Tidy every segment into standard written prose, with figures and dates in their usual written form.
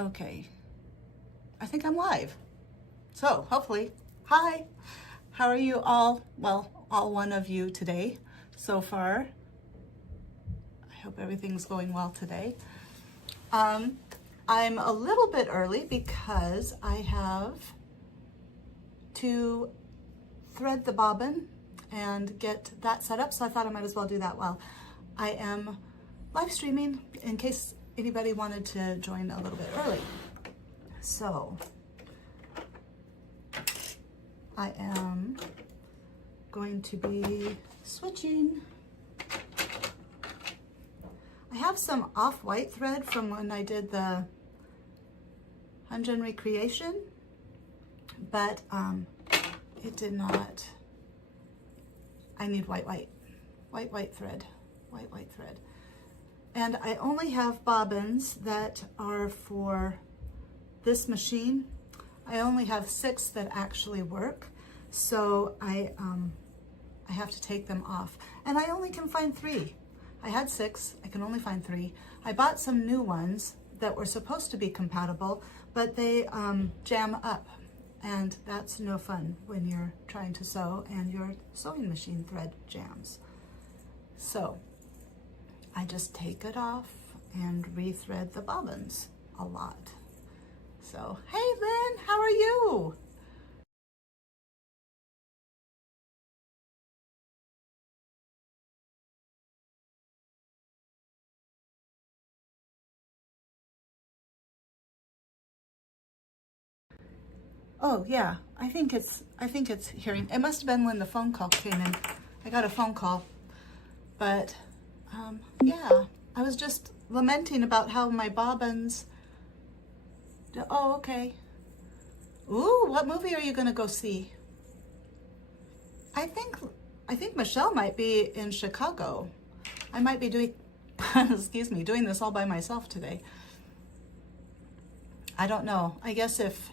Okay, I think I'm live. So hopefully, hi, how are you all? Well, all one of you today so far. I hope everything's going well today. I'm a little bit early because I have to thread the bobbin and get that set up, so I thought I might as well do that while I am live streaming in case anybody wanted to join a little bit early. So I am going to be switching. I have some off-white thread from when I did the Hunjin recreation, but it did not. I need white thread. And I only have bobbins that are for this machine. I only have 6 that actually work, so I have to take them off. And I only can find 3. I had 6, I can only find 3. I bought some new ones that were supposed to be compatible, but they jam up, and that's no fun when you're trying to sew and your sewing machine thread jams. So I just take it off and rethread the bobbins a lot. So, hey Lynn, how are you? Oh yeah, I think it's hearing. It must have been when the phone call came in. I got a phone call, but yeah, I was just lamenting about how my bobbins. Oh, okay. Ooh, what movie are you gonna go see? I think Michelle might be in Chicago. I might be doing, excuse me, doing this all by myself today. I don't know. I guess if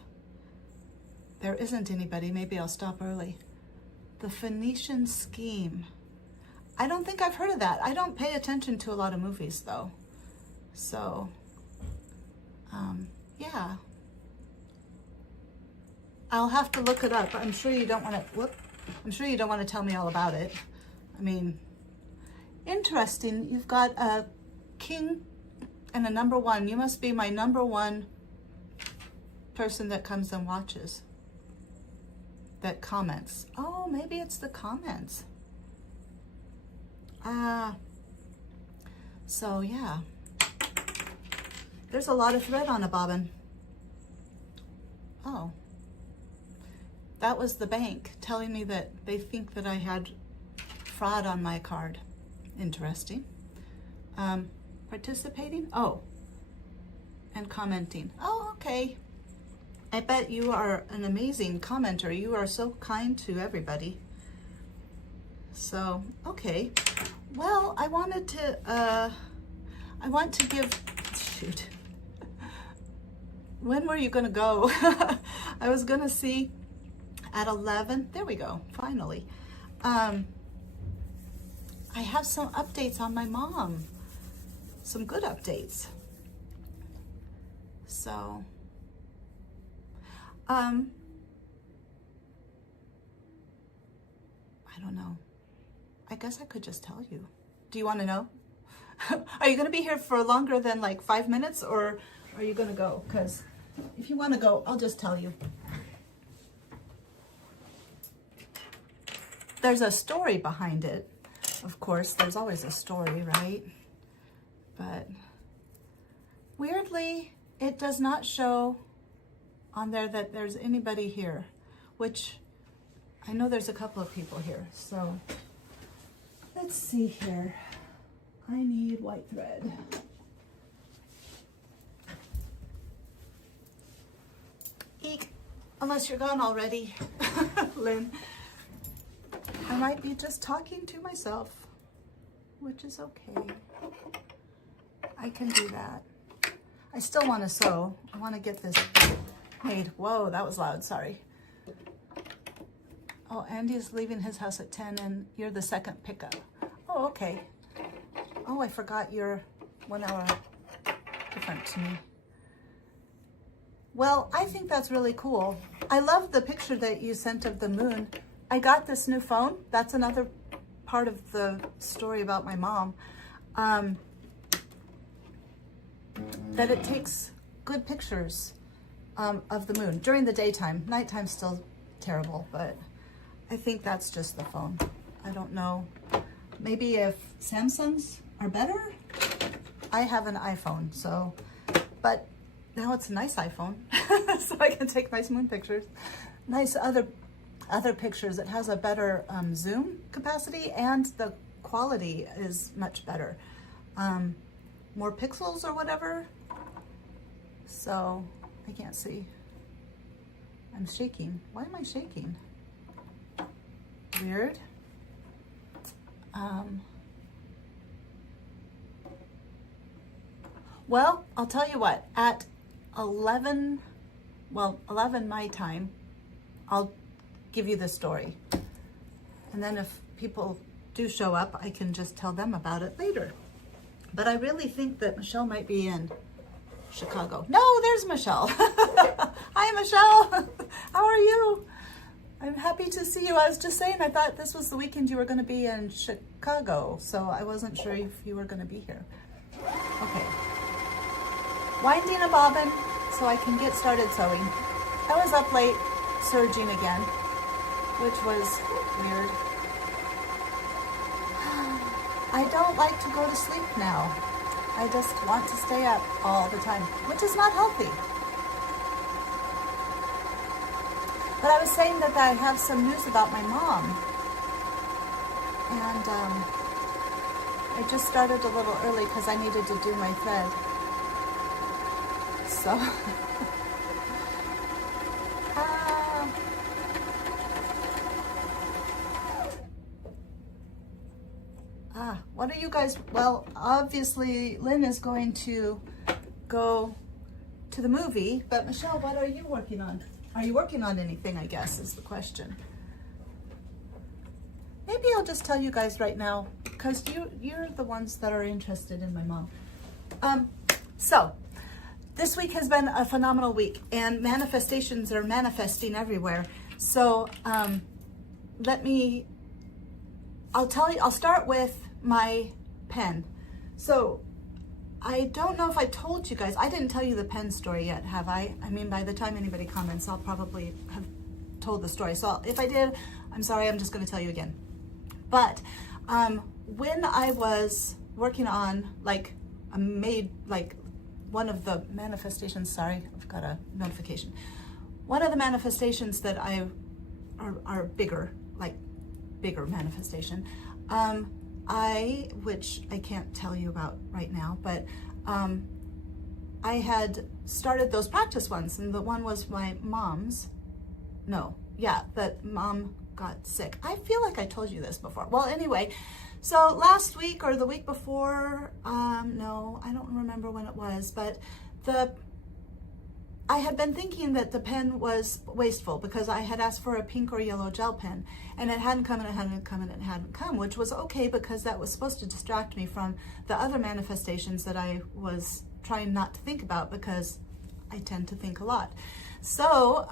there isn't anybody, maybe I'll stop early. The Phoenician Scheme. I don't think I've heard of that. I don't pay attention to a lot of movies though. So, yeah. I'll have to look it up. I'm sure you don't want to, I'm sure you don't want to tell me all about it. I mean, interesting. You've got a king and a number 1. You must be my number 1 person that comes and watches. That comments. Oh, maybe it's the comments. So yeah. There's a lot of thread on a bobbin. Oh. That was the bank telling me that they think that I had fraud on my card. Interesting. Participating? Oh. And commenting. Oh, okay. I bet you are an amazing commenter. You are so kind to everybody. So, okay. Well, I want to give, shoot. When were you gonna go? I was gonna see at 11. There we go, finally. I have some updates on my mom. Some good updates. So, I don't know. I guess I could just tell you. Do you want to know? Are you going to be here for longer than like 5 minutes, or are you going to go? Because if you want to go, I'll just tell you. There's a story behind it. Of course, there's always a story, right? But weirdly, it does not show on there that there's anybody here, which I know there's a couple of people here. So let's see here. I need white thread. Eek, unless you're gone already, Lynn. I might be just talking to myself, which is okay. I can do that. I still want to sew. I want to get this made. Whoa, that was loud, sorry. Oh, Andy's leaving his house at 10 and you're the second pickup. Oh, okay. Oh, I forgot you're 1 hour different to me. Well, I think that's really cool. I love the picture that you sent of the moon. I got this new phone. That's another part of the story about my mom. That it takes good pictures of the moon during the daytime. Nighttime's still terrible, but I think that's just the phone. I don't know. Maybe if Samsungs are better? I have an iPhone, so, but now it's a nice iPhone, so I can take nice moon pictures. Nice other pictures. It has a better zoom capacity, and the quality is much better. More pixels or whatever. So I can't see. I'm shaking. Why am I shaking? Weird. Well, I'll tell you what, at 11 my time, I'll give you the story. And then if people do show up, I can just tell them about it later. But I really think that Michelle might be in Chicago. No, there's Michelle. Hi, Michelle. How are you? I'm happy to see you. I was just saying, I thought this was the weekend you were going to be in Chicago, so I wasn't sure if you were going to be here. Okay. Winding a bobbin so I can get started sewing. I was up late serging again, which was weird. I don't like to go to sleep now. I just want to stay up all the time, which is not healthy. But I was saying that I have some news about my mom. And I just started a little early because I needed to do my thread. So, what are you guys, well, obviously Lynn is going to go to the movie, but Michelle, what are you working on? Are you working on anything, I guess, is the question. Maybe I'll just tell you guys right now, because you're the ones that are interested in my mom. So, this week has been a phenomenal week, and manifestations are manifesting everywhere. So, I'll start with my pen. So, I don't know if I told you guys, I didn't tell you the pen story yet, have I? I mean, by the time anybody comments, I'll probably have told the story. So if I did, I'm sorry, I'm just going to tell you again. But when I was working on, one of the manifestations, sorry, I've got a notification. One of the manifestations that are bigger manifestation, which I can't tell you about right now, but I had started those practice ones, and the one was my mom's. That mom got sick. I feel like I told you this before. Well, anyway, so last week or the week before, no, I don't remember when it was, but I had been thinking that the pen was wasteful because I had asked for a pink or yellow gel pen, and it hadn't come, and it hadn't come, and it hadn't come, which was okay because that was supposed to distract me from the other manifestations that I was trying not to think about because I tend to think a lot. So,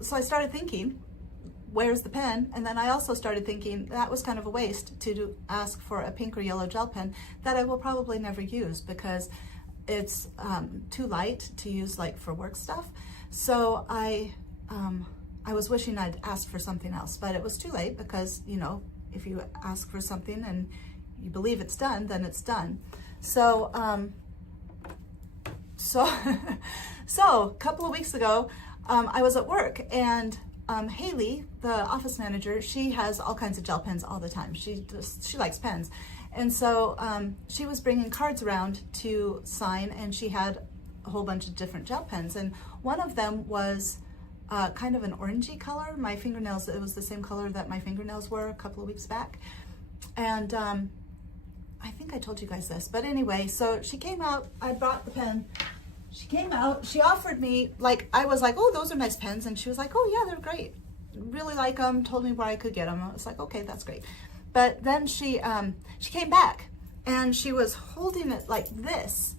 so I started thinking, where's the pen? And then I also started thinking that was kind of a waste to ask for a pink or yellow gel pen that I will probably never use because it's too light to use for work stuff. So I was wishing I'd asked for something else, but it was too late because, if you ask for something and you believe it's done, then it's done. So, so a couple of weeks ago, I was at work, and Haley, the office manager, she has all kinds of gel pens all the time. She likes pens. And so she was bringing cards around to sign, and she had a whole bunch of different gel pens. And one of them was kind of an orangey color. My fingernails, it was the same color that my fingernails were a couple of weeks back. And I think I told you guys this, but anyway, so she came out, I brought the pen. She came out, she offered me, I was like, oh, those are nice pens. And she was like, oh yeah, they're great. Really like them, told me where I could get them. I was like, okay, that's great. But then she came back and she was holding it like this.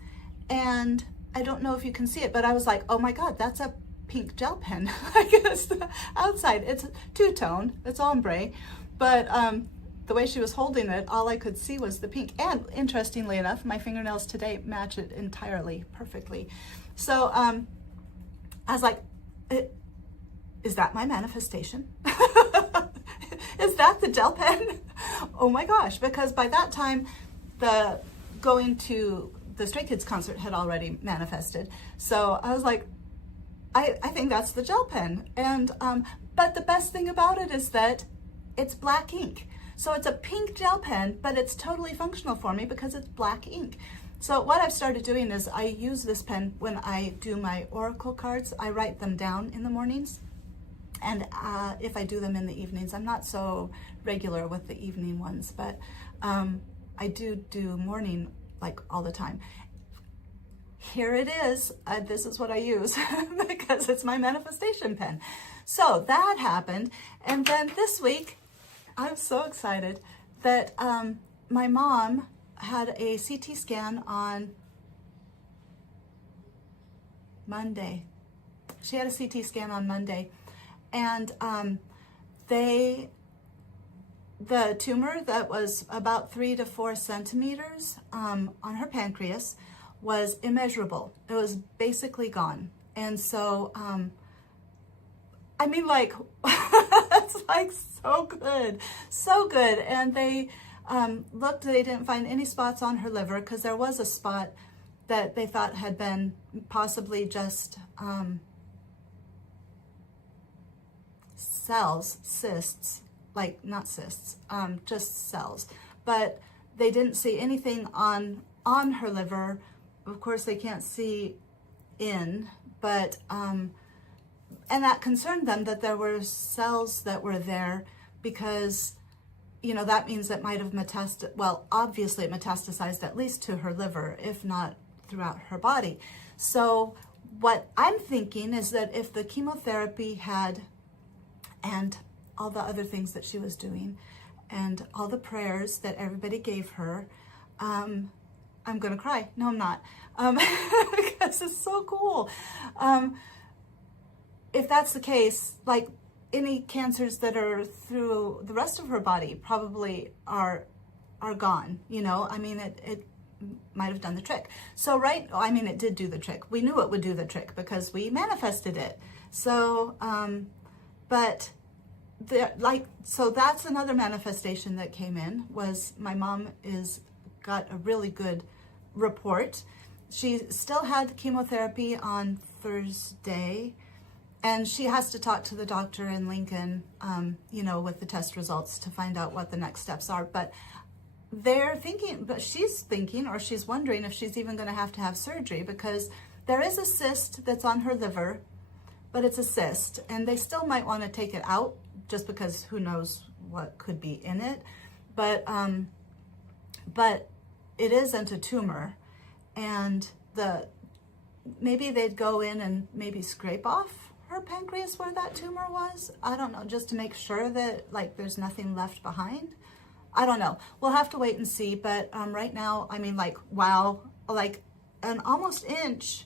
And I don't know if you can see it, but I was like, oh my God, that's a pink gel pen. I guess the outside, it's two-tone, it's ombre, but the way she was holding it, all I could see was the pink. And interestingly enough, my fingernails today match it entirely, perfectly. So I was like, is that my manifestation? Is that the gel pen? Oh my gosh, because by that time, the going to the Stray Kids concert had already manifested. So I was like, I think that's the gel pen. And but the best thing about it is that it's black ink. So it's a pink gel pen, but it's totally functional for me because it's black ink. So what I've started doing is I use this pen when I do my oracle cards. I write them down in the mornings. And if I do them in the evenings, I'm not so regular with the evening ones, but I do morning like all the time. Here it is. This is what I use because it's my manifestation pen. So that happened. And then this week, I'm so excited that my mom had a CT scan on Monday. She had a CT scan on Monday. And the tumor that was about 3 to 4 centimeters on her pancreas was immeasurable. It was basically gone. And so, I mean, like, it's like so good, so good. And they looked, they didn't find any spots on her liver because there was a spot that they thought had been possibly just cells, cysts, like not cysts, just cells. But they didn't see anything on her liver. Of course, they can't see in, but, and that concerned them that there were cells that were there because, you know, that means it might have metastasized, well, obviously it metastasized at least to her liver, if not throughout her body. So what I'm thinking is that if the chemotherapy had, and all the other things that she was doing, and all the prayers that everybody gave her, I'm gonna cry. No, I'm not, because it's so cool. If that's the case, like any cancers that are through the rest of her body probably are gone, you know? I mean, it might have done the trick. So, right, I mean, it did do the trick. We knew it would do the trick because we manifested it. So, but so that's another manifestation that came in, was my mom got a really good report. She still had chemotherapy on Thursday, and she has to talk to the doctor in Lincoln, you know, with the test results to find out what the next steps are. But she's thinking, or she's wondering if she's even going to have surgery, because there is a cyst that's on her liver, but it's a cyst, and they still might want to take it out just because who knows what could be in it. But it isn't a tumor, and maybe they'd go in and maybe scrape off her pancreas where that tumor was. I don't know, just to make sure that like there's nothing left behind. I don't know. We'll have to wait and see. But right now, I mean, like, wow, like an almost inch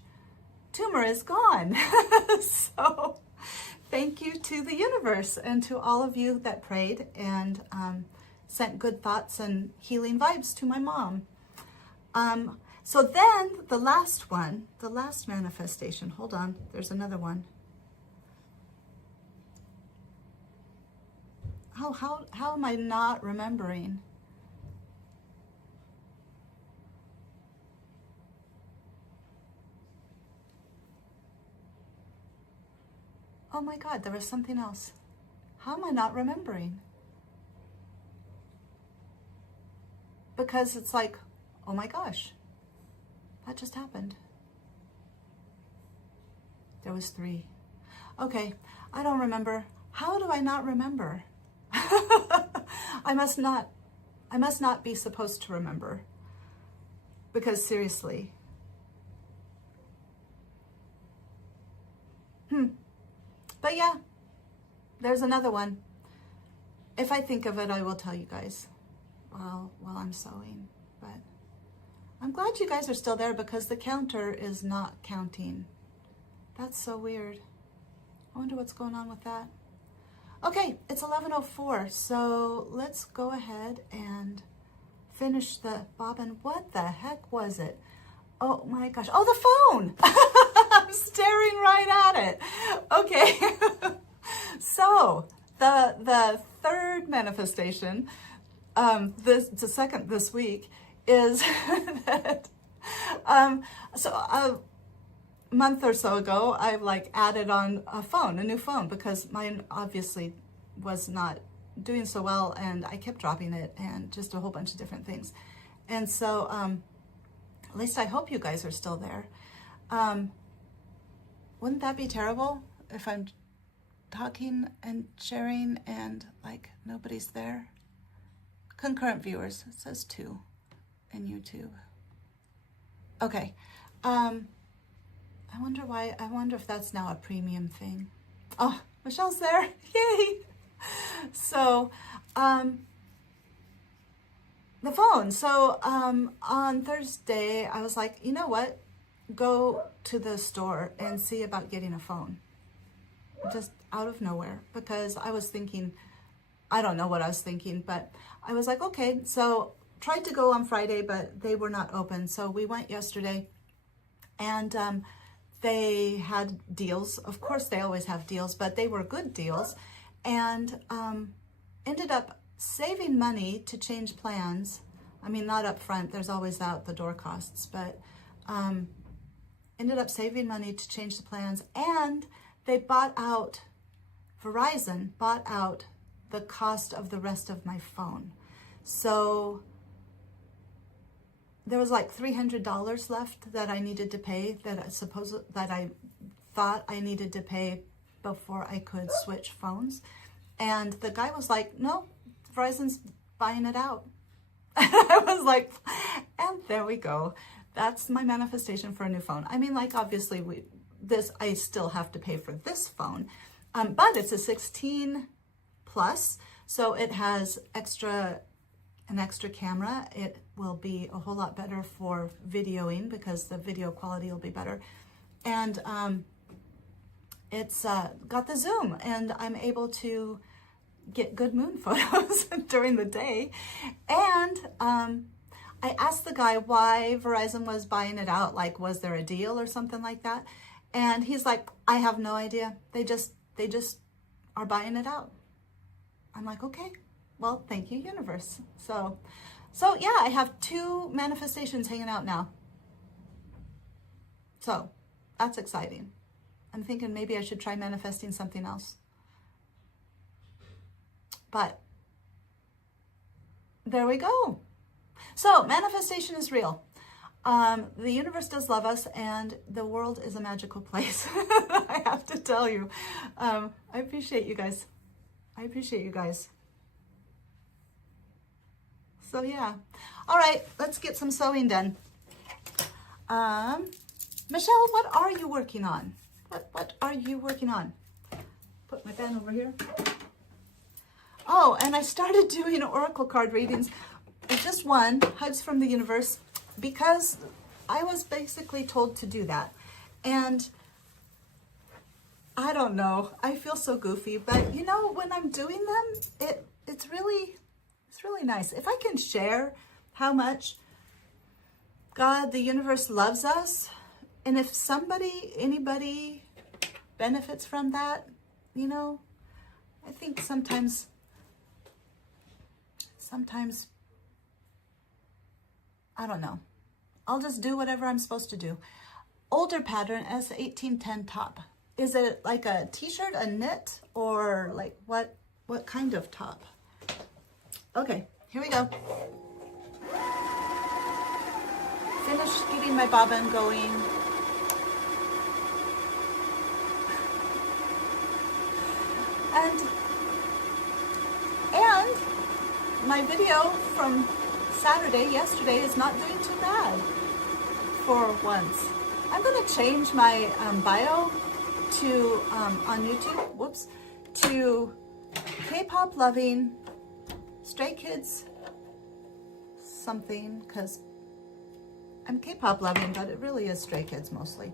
tumor is gone. So thank you to the universe and to all of you that prayed and sent good thoughts and healing vibes to my mom. So then the last manifestation, hold on, there's another one. How am I not remembering? Oh my God, there was something else. How am I not remembering? Because it's like, oh my gosh, that just happened. There was 3. Okay, I don't remember. How do I not remember? I must not be supposed to remember, because seriously. But yeah, there's another one. If I think of it, I will tell you guys while I'm sewing. But I'm glad you guys are still there because the counter is not counting. That's so weird. I wonder what's going on with that. Okay, it's 11:04, so let's go ahead and finish the bobbin. What the heck was it? Oh my gosh. Oh, the phone. I'm staring right at it. Okay. So the third manifestation, the second this week, is that so a month or so ago I like added on a new phone, because mine obviously was not doing so well and I kept dropping it and just a whole bunch of different things. And so at least I hope you guys are still there. Wouldn't that be terrible if I'm talking and sharing and like nobody's there? Concurrent viewers, it says 2 in YouTube. Okay. I wonder if that's now a premium thing. Oh, Michelle's there. Yay. So, the phone. So, on Thursday, I was like, you know what? Go to the store and see about getting a phone. Just out of nowhere, because I was thinking, I don't know what I was thinking, but I was like, okay. So tried to go on Friday, but they were not open. So we went yesterday, and they had deals. Of course, they always have deals, but they were good deals, and ended up saving money to change plans. I mean, not up front. There's always out the door costs, but ended up saving money to change the plans, and they Verizon bought out the cost of the rest of my phone. So there was like $300 left that I needed to pay, that I thought I needed to pay before I could switch phones. And the guy was like, no, Verizon's buying it out. I was like, and there we go. That's my manifestation for a new phone. I mean, like, obviously I still have to pay for this phone, but it's a 16 plus, so it has an extra camera. It will be a whole lot better for videoing because the video quality will be better. And it's got the zoom, and I'm able to get good moon photos during the day. And I asked the guy why Verizon was buying it out. Like, was there a deal or something like that? And he's like, I have no idea. They just are buying it out. I'm like, okay, well, thank you, universe. So yeah, I have 2 manifestations hanging out now. So that's exciting. I'm thinking maybe I should try manifesting something else. But there we go. So manifestation is real. The universe does love us, and the world is a magical place. I have to tell you. I appreciate you guys. I appreciate you guys. So yeah. All right, let's get some sewing done. Michelle, what are you working on? What are you working on? Put my pen over here. Oh, and I started doing oracle card readings. Just one, Hugs from the Universe, because I was basically told to do that. And I don't know, I feel so goofy, but you know, when I'm doing them, it's really nice. If I can share how much God, the universe loves us, and if anybody benefits from that, you know, I think sometimes, I don't know. I'll just do whatever I'm supposed to do. Older pattern, S1810 top. Is it like a t-shirt, a knit, or like what kind of top? Okay, here we go. Finished getting my bobbin going. And my video from yesterday is not doing too bad for once. I'm gonna change my bio to on YouTube, to K-pop loving Stray Kids something, because I'm K-pop loving, but it really is Stray Kids mostly.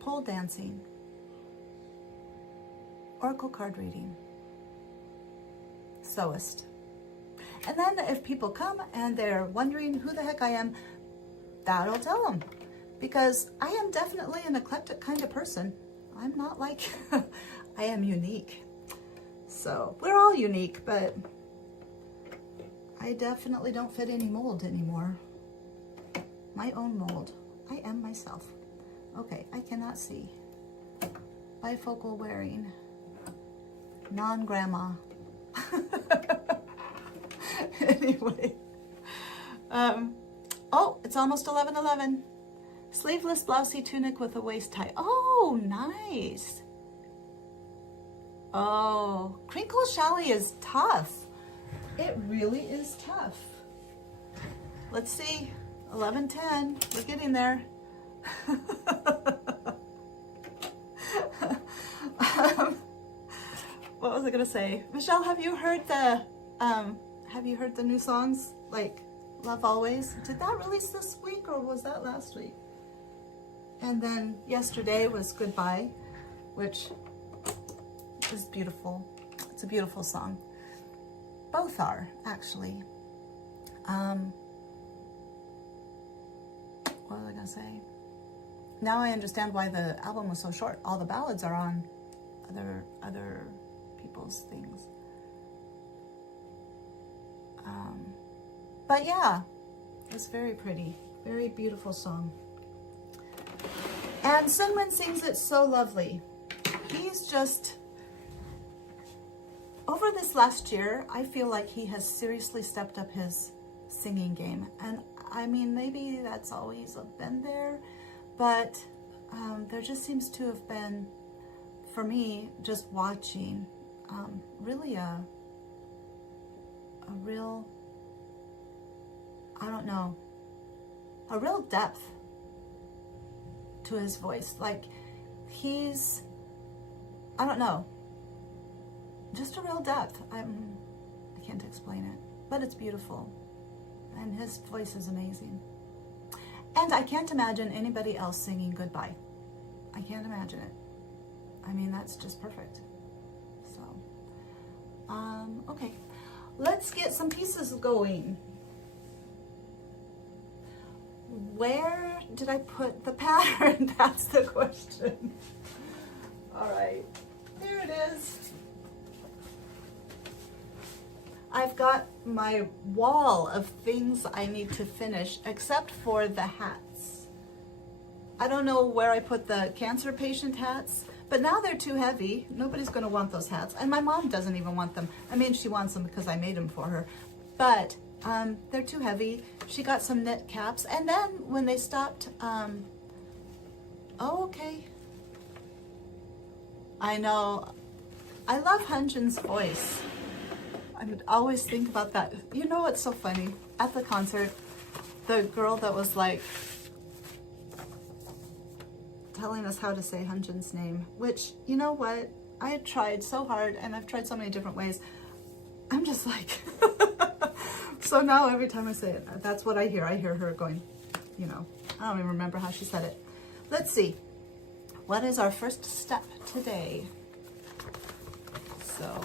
Pole dancing, oracle card reading, sewist. And then if people come and they're wondering who the heck I am, that'll tell them. Because I am definitely an eclectic kind of person. I'm not like, I am unique. So we're all unique, but I definitely don't fit any mold anymore. My own mold. I am myself. Okay, I cannot see. Bifocal wearing. Non-grandma. Anyway. Oh, it's almost 11:11. Sleeveless blousey tunic with a waist tie. Oh, nice. Oh, crinkle challis is tough. It really is tough. Let's see. 11:10. We're getting there. What was I gonna say? Michelle, have you heard the new songs like Love Always? Did that release this week or was that last week? And then yesterday was Goodbye, which is beautiful. It's a beautiful song. Both are, actually. What was I gonna say? Now I understand why the album was so short. All the ballads are on other people's things. But yeah, it's very pretty, very beautiful song. And Sunwin sings it so lovely. He's just, over this last year, I feel like he has seriously stepped up his singing game. And I mean, maybe that's always been there, but there just seems to have been, for me, just watching, really a real, I don't know, a real depth to his voice. Like he's, I don't know, just a real depth. I can't explain it, but it's beautiful. And his voice is amazing. And I can't imagine anybody else singing Goodbye. I can't imagine it. I mean, that's just perfect. So, okay. Let's get some pieces going. Where did I put the pattern? That's the question. All right, there it is. I've got my wall of things I need to finish, except for the hats. I don't know where I put the cancer patient hats, but now they're too heavy. Nobody's gonna want those hats. And my mom doesn't even want them. I mean, she wants them because I made them for her, but they're too heavy. She got some knit caps. And then when they stopped, oh, okay. I know, I love Hyunjin's voice. I would always think about that. You know what's so funny? At the concert, the girl that was like telling us how to say Hyunjin's name, which, you know what? I had tried so hard and I've tried so many different ways. I'm just like, so now every time I say it, that's what I hear. I hear her going, you know, I don't even remember how she said it. Let's see. What is our first step today? So,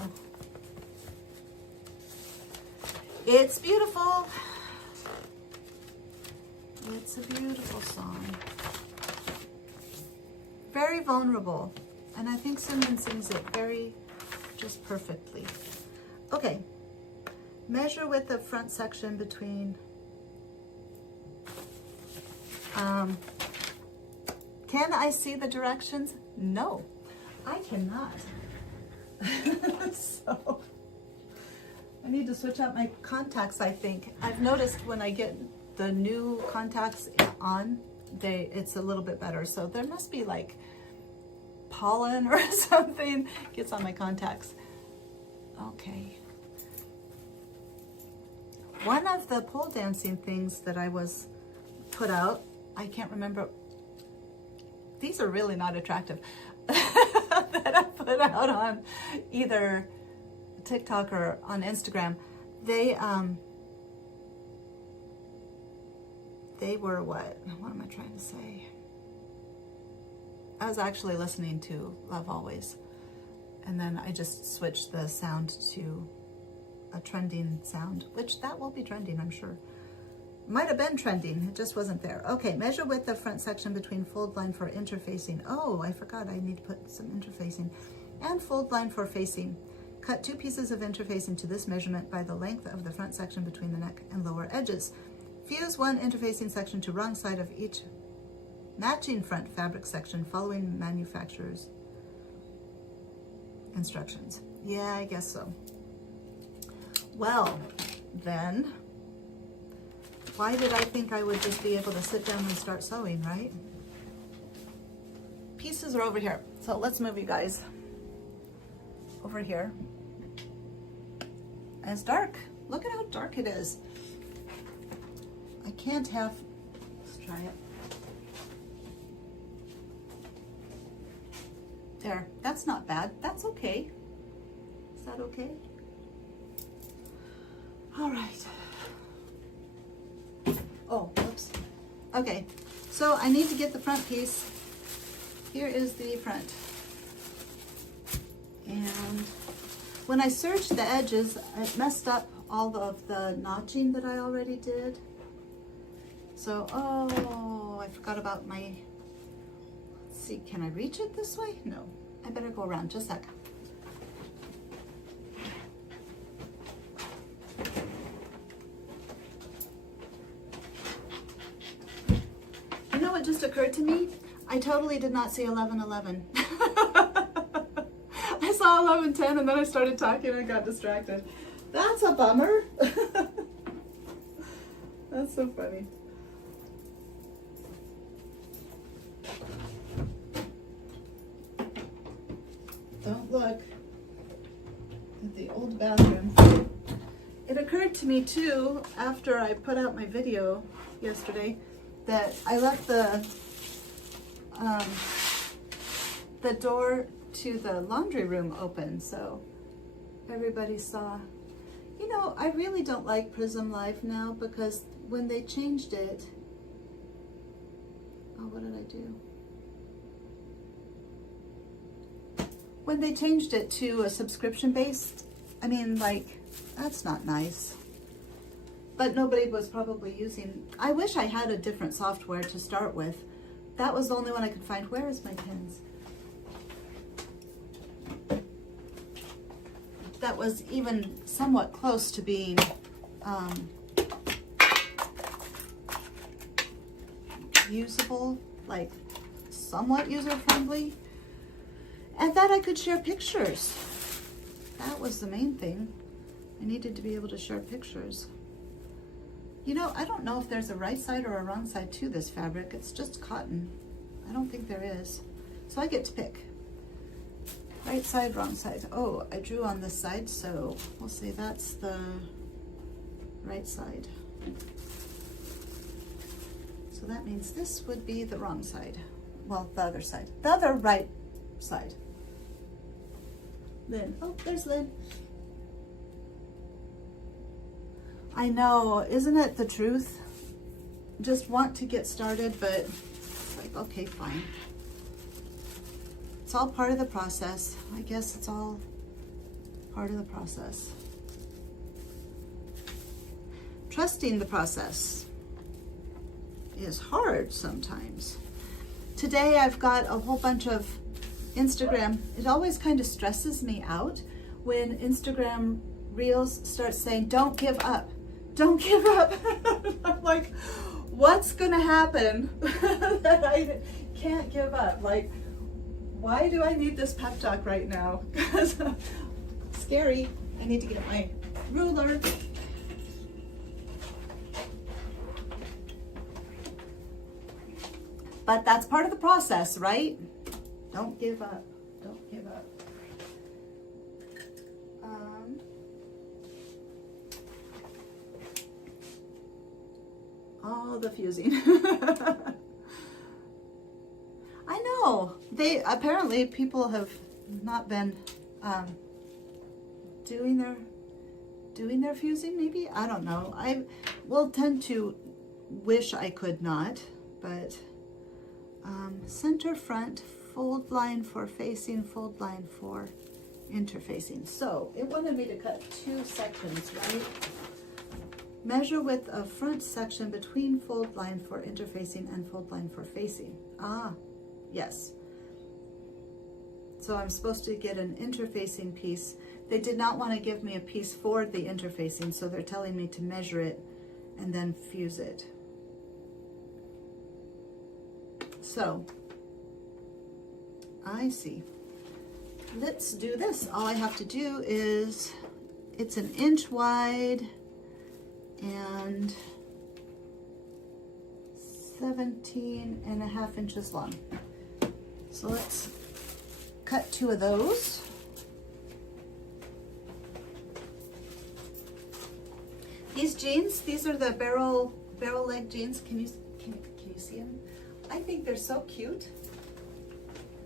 it's beautiful. It's a beautiful song. Very vulnerable. And I think Sunwin sings it very, just perfectly. Okay. Measure with the front section between, can I see the directions? No, I cannot. So, I need to switch out my contacts, I think. I've noticed when I get the new contacts on, it's a little bit better. So there must be like pollen or something gets on my contacts. Okay. One of the pole dancing things that I was put out, I can't remember. These are really not attractive. That I put out on either TikTok or on Instagram, they were what am I trying to say? I was actually listening to Love Always, and then I just switched the sound to a trending sound, which that will be trending, I'm sure. Might have been trending, it just wasn't there. Okay, measure width of front section between fold line for interfacing. Oh, I forgot I need to put some interfacing. And fold line for facing. Cut 2 pieces of interfacing to this measurement by the length of the front section between the neck and lower edges. Fuse 1 interfacing section to wrong side of each matching front fabric section following manufacturer's instructions. Yeah, I guess so. Well, then, why did I think I would just be able to sit down and start sewing, right? Pieces are over here. So let's move you guys over here. And it's dark. Look at how dark it is. I can't have, let's try it. There, that's not bad. That's okay. Is that okay? All right. Oh, whoops. Okay, so I need to get the front piece. Here is the front. And when I serged the edges, it messed up all of the notching that I already did. So, oh, I forgot about my, let's see, can I reach it this way? No, I better go around, just a sec. You know what just occurred to me? I totally did not see 11:11. I saw 11:10 and then I started talking and I got distracted. That's a bummer. That's so funny. Don't look at the old bathroom. It occurred to me too, after I put out my video yesterday, that I left the door to the laundry room open, so everybody saw. You know, I really don't like Prism Live now because when they changed it, oh, what did I do? When they changed it to a subscription based, I mean, like, that's not nice. But nobody was probably using, I wish I had a different software to start with. That was the only one I could find. Where is my pins? That was even somewhat close to being usable, like somewhat user-friendly, and that I could share pictures. That was the main thing. I needed to be able to share pictures. You know, I don't know if there's a right side or a wrong side to this fabric. It's just cotton. I don't think there is. So I get to pick. Right side, wrong side. Oh, I drew on this side, so we'll say that's the right side. So that means this would be the wrong side. Well, the other side. The other right side. Lynn. Oh, there's Lynn. I know, isn't it the truth? Just want to get started, but it's like, okay, fine. It's all part of the process. I guess it's all part of the process. Trusting the process is hard sometimes. Today I've got a whole bunch of Instagram. It always kind of stresses me out when Instagram Reels start saying, don't give up. Don't give up. I'm like, what's gonna happen that I can't give up? Like, why do I need this pep talk right now? Because scary. I need to get my ruler. But that's part of the process, right? Don't give up. Don't give up. All the fusing. I know. They apparently people have not been doing their fusing maybe. I don't know. I will tend to wish I could not, but center front, fold line for facing, fold line for interfacing. So it wanted me to cut 2 sections, right? Measure width of front section between fold line for interfacing and fold line for facing. Ah, yes. So I'm supposed to get an interfacing piece. They did not want to give me a piece for the interfacing, so they're telling me to measure it and then fuse it. So, I see. Let's do this. All I have to do is, it's an inch wide and 17.5 inches long. So let's cut 2 of those. These jeans, these are the barrel leg jeans. Can you see them? I think they're so cute.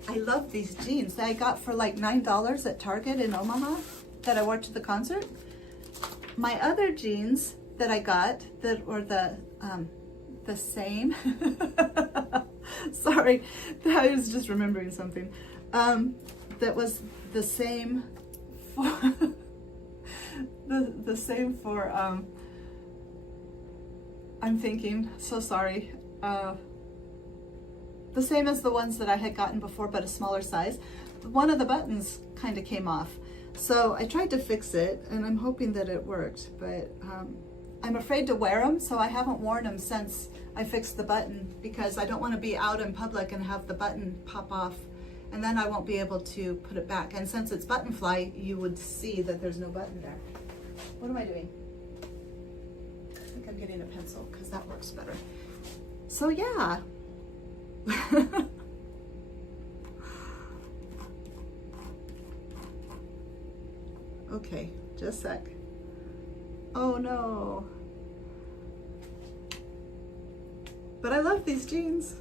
I love these jeans that I got for like $9 at Target in Omaha that I wore to the concert. My other jeans that I got that were the same. Sorry, I was just remembering something. That was the same for the same for I'm thinking, so sorry. The same as the ones that I had gotten before, but a smaller size. One of the buttons kind of came off. So I tried to fix it, and I'm hoping that it worked, but I'm afraid to wear them, so I haven't worn them since I fixed the button, because I don't want to be out in public and have the button pop off, and then I won't be able to put it back. And since it's button fly, you would see that there's no button there. What am I doing? I think I'm getting a pencil, because that works better. So yeah. Okay, just a sec. Oh no. But I love these jeans.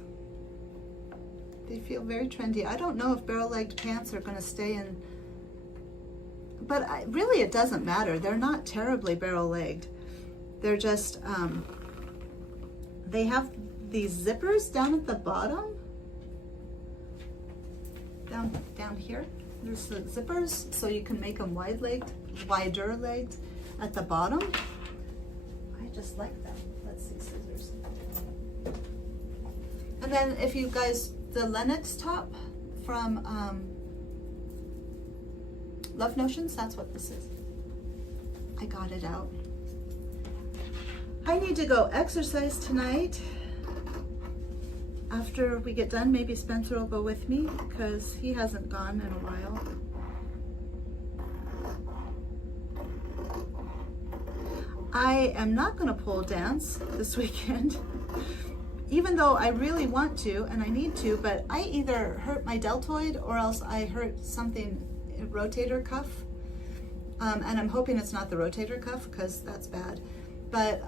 They feel very trendy. I don't know if barrel-legged pants are going to stay in, but really it doesn't matter. They're not terribly barrel-legged. They're just, they have these zippers down at the bottom, down here. There's the zippers, so you can make them wider legged at the bottom. I just like them. Let's see, scissors. And then if you guys, the Lennox top from Love Notions, that's what this is. I got it out. I need to go exercise tonight. After we get done, maybe Spencer will go with me, because he hasn't gone in a while. I am not going to pole dance this weekend, even though I really want to and I need to, but I either hurt my deltoid or else I hurt something, rotator cuff, and I'm hoping it's not the rotator cuff, because that's bad. But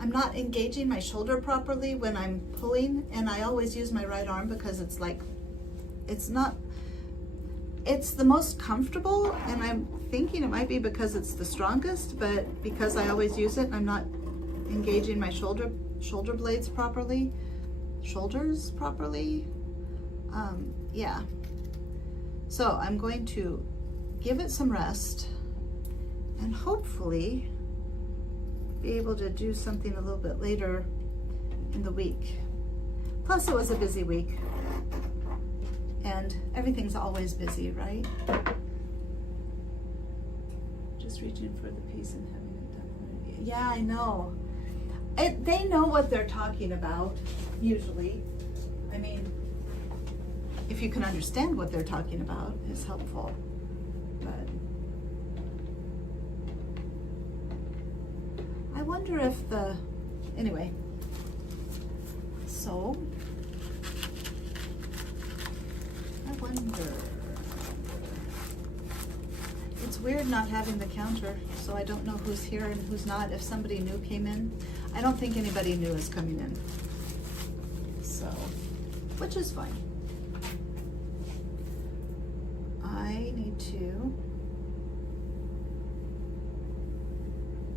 I'm not engaging my shoulder properly when I'm pulling, and I always use my right arm because it's the most comfortable, and I'm thinking it might be because it's the strongest, but because I always use it, I'm not engaging my shoulder blades properly, shoulders properly. Yeah. So I'm going to give it some rest and hopefully be able to do something a little bit later in the week. Plus it was a busy week, and everything's always busy, right? Just reaching for the piece and having it done. Yeah, I know. They know what they're talking about, usually. I mean, if you can understand what they're talking about, it's helpful. But I wonder if anyway, so I wonder, it's weird not having the counter, so I don't know who's here and who's not. If somebody new came in, I don't think anybody new is coming in, so, which is fine. I need to,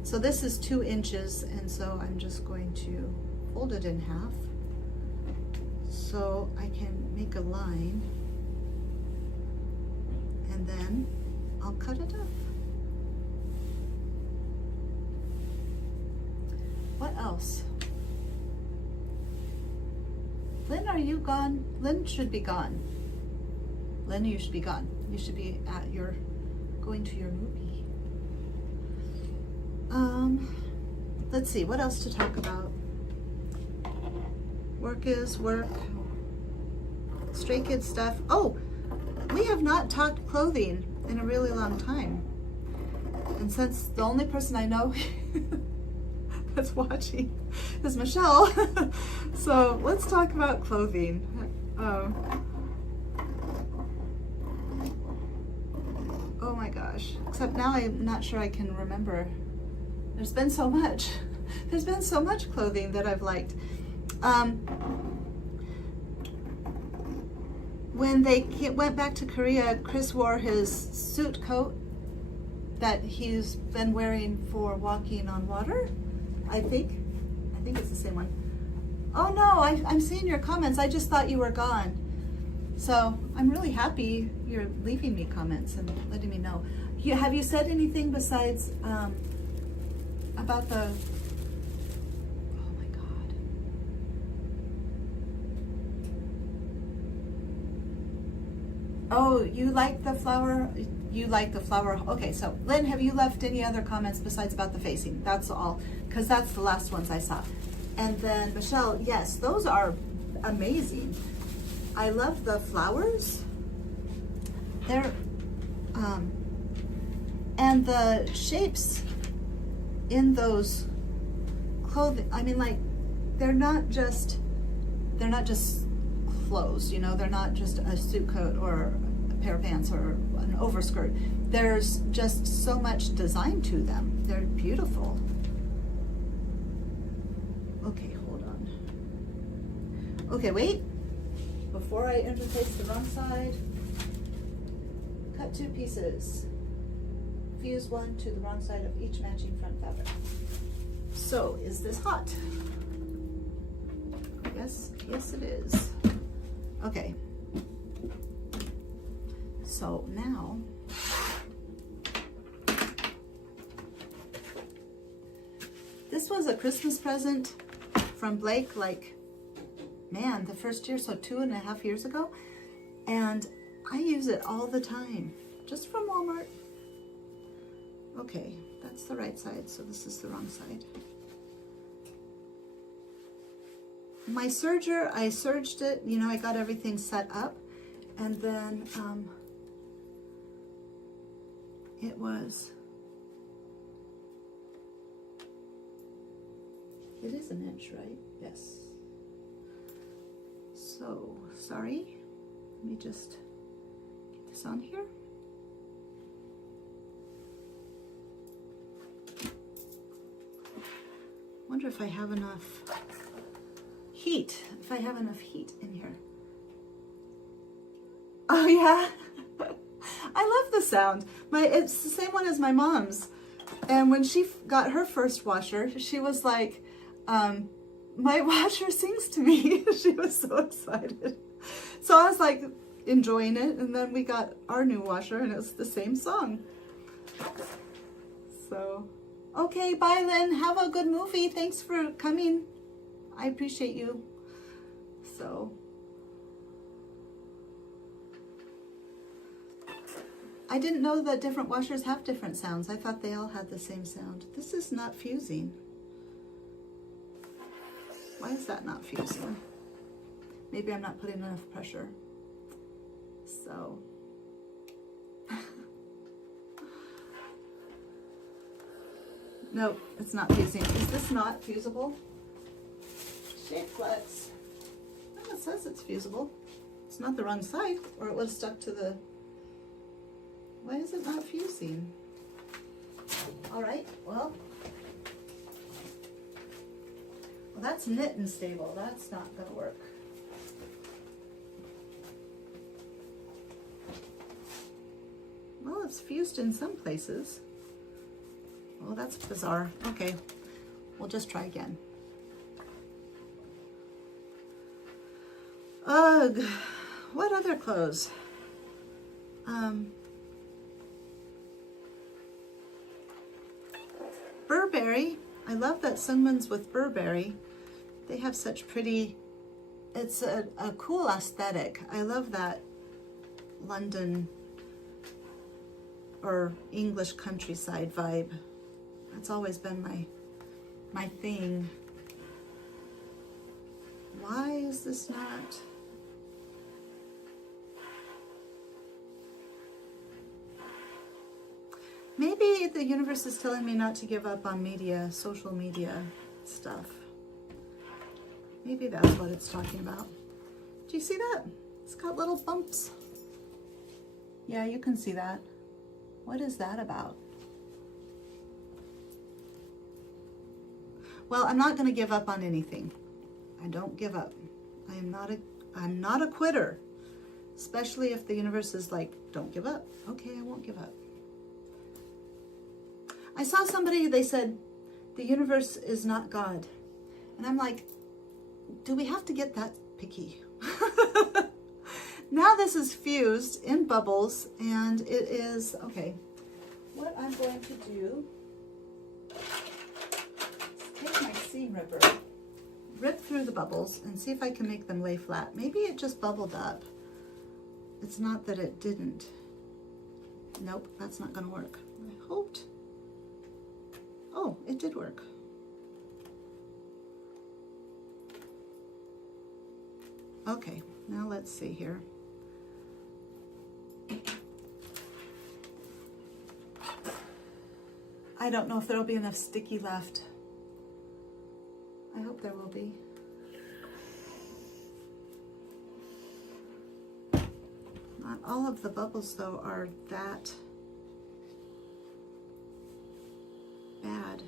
so this is 2 inches, and so I'm just going to fold it in half so I can make a line, and then I'll cut it up. What else? Lynn, are you gone? Lynn should be gone. Lynn, you should be gone. You should be at your, going to your movie. Let's see, what else to talk about? Work is work. Stray Kids stuff. Oh, we have not talked clothing in a really long time. And since the only person I know that's watching is Michelle, so let's talk about clothing. Oh my gosh, except now I'm not sure I can remember. There's been so much. There's been so much clothing that I've liked. When they went back to Korea, Chris wore his suit coat that he's been wearing for walking on water. I think it's the same one. Oh no, I'm seeing your comments. I just thought you were gone. So I'm really happy you're leaving me comments and letting me know. Have you said anything besides about the, oh my God. Oh, you like the flower? You like the flower. Okay, so Lynn, have you left any other comments besides about the facing? That's all, because that's the last ones I saw. And then Michelle, yes, those are amazing. I love the flowers. They're, and the shapes in those clothing, I mean, like, they're not just clothes, you know, they're not just a suit coat or a pair of pants or an overskirt. There's just so much design to them. They're beautiful. Okay, hold on. Okay, wait. Before I interface the wrong side, cut 2 pieces. Fuse one to the wrong side of each matching front fabric. So, is this hot? Yes it is. Okay. So now, this was a Christmas present from Blake, like, man, the first year, so 2.5 years ago. And I use it all the time, just from Walmart. Okay, that's the right side, so this is the wrong side. My serger, I serged it, you know, I got everything set up, and then it is an inch, right? Yes. So, sorry, let me just get this on here. Wonder if I have enough heat, if I have enough heat in here. Oh yeah, I love the sound. It's the same one as my mom's. And when she got her first washer, she was like, my washer sings to me. She was so excited. So I was like enjoying it, and then we got our new washer and it's the same song. So, okay, bye Lynn, have a good movie. Thanks for coming. I appreciate you. So, I didn't know that different washers have different sounds. I thought they all had the same sound. This is not fusing. Why is that not fusing? Maybe I'm not putting enough pressure. So. Nope, it's not fusing. Is this not fusible? Shape flex. Oh, it says it's fusible. It's not the wrong side, or it would have stuck to the... Why is it not fusing? All right, well, that's knit and stable. That's not gonna work. it's fused in some places. Well, that's bizarre. Okay, we'll just try again. Ugh, what other clothes? Burberry. I love that Sungman's with Burberry. They have such pretty, it's a cool aesthetic. I love that London or English countryside vibe. That's always been my thing. Why is this not? Maybe the universe is telling me not to give up on media, social media stuff. Maybe that's what it's talking about. Do you see that? It's got little bumps. Yeah, you can see that. What is that about? Well, I'm not going to give up on anything. I don't give up. I'm not a quitter. Especially if the universe is like, don't give up. Okay, I won't give up. I saw somebody, they said, the universe is not God. And I'm like, do we have to get that picky? Now this is fused in bubbles, and it is, okay, what I'm going to do is take my seam ripper, rip through the bubbles, and see if I can make them lay flat. Maybe it just bubbled up. It's not that it didn't. Nope, that's not going to work. I hoped. Oh, it did work. Okay, now let's see here. I don't know if there'll be enough sticky left. I hope there will be. Not all of the bubbles, though, are that bad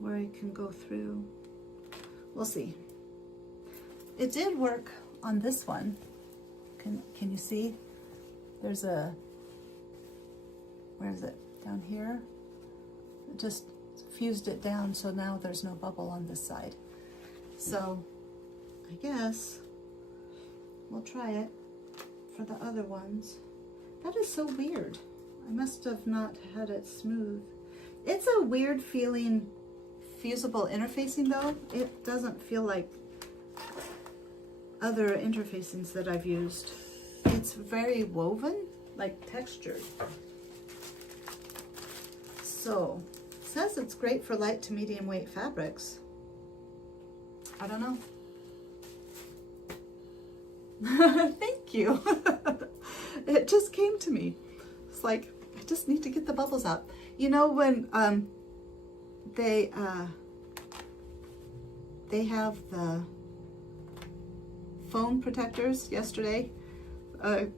where it can go through. We'll see. It did work on this one. Can you see? There's a, where is it? Down here? It just fused it down, so now there's no bubble on this side. So I guess we'll try it for the other ones. That is so weird. I must have not had it smooth. It's a weird feeling fusible interfacing though. It doesn't feel like other interfacings that I've used. It's very woven, like textured. So, it says it's great for light to medium weight fabrics. I don't know. Thank you. It just came to me. It's like, I just need to get the bubbles out. You know, when they have the phone protectors yesterday,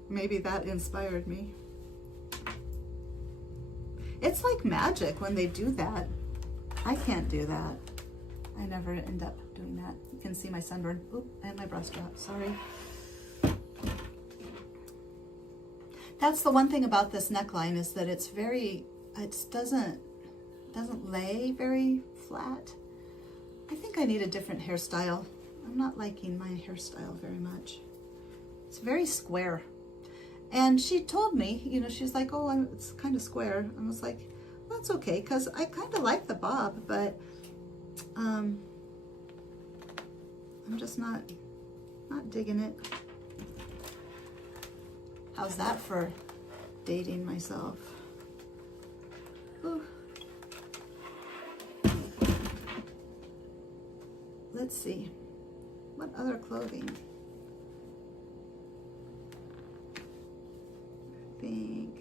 maybe that inspired me. It's like magic when they do that. I can't do that. I never end up doing that. You can see my sunburn. Oop, and my brush drop, sorry. That's the one thing about this neckline, is that it's very, it doesn't lay very flat. I think I need a different hairstyle. I'm not liking my hairstyle very much. It's very square. And she told me, you know, she's like, oh, it's kind of square. I was like, that's okay, because I kind of like the bob, but I'm just not digging it. How's that for dating myself? Ooh. Let's see. What other clothing? I think.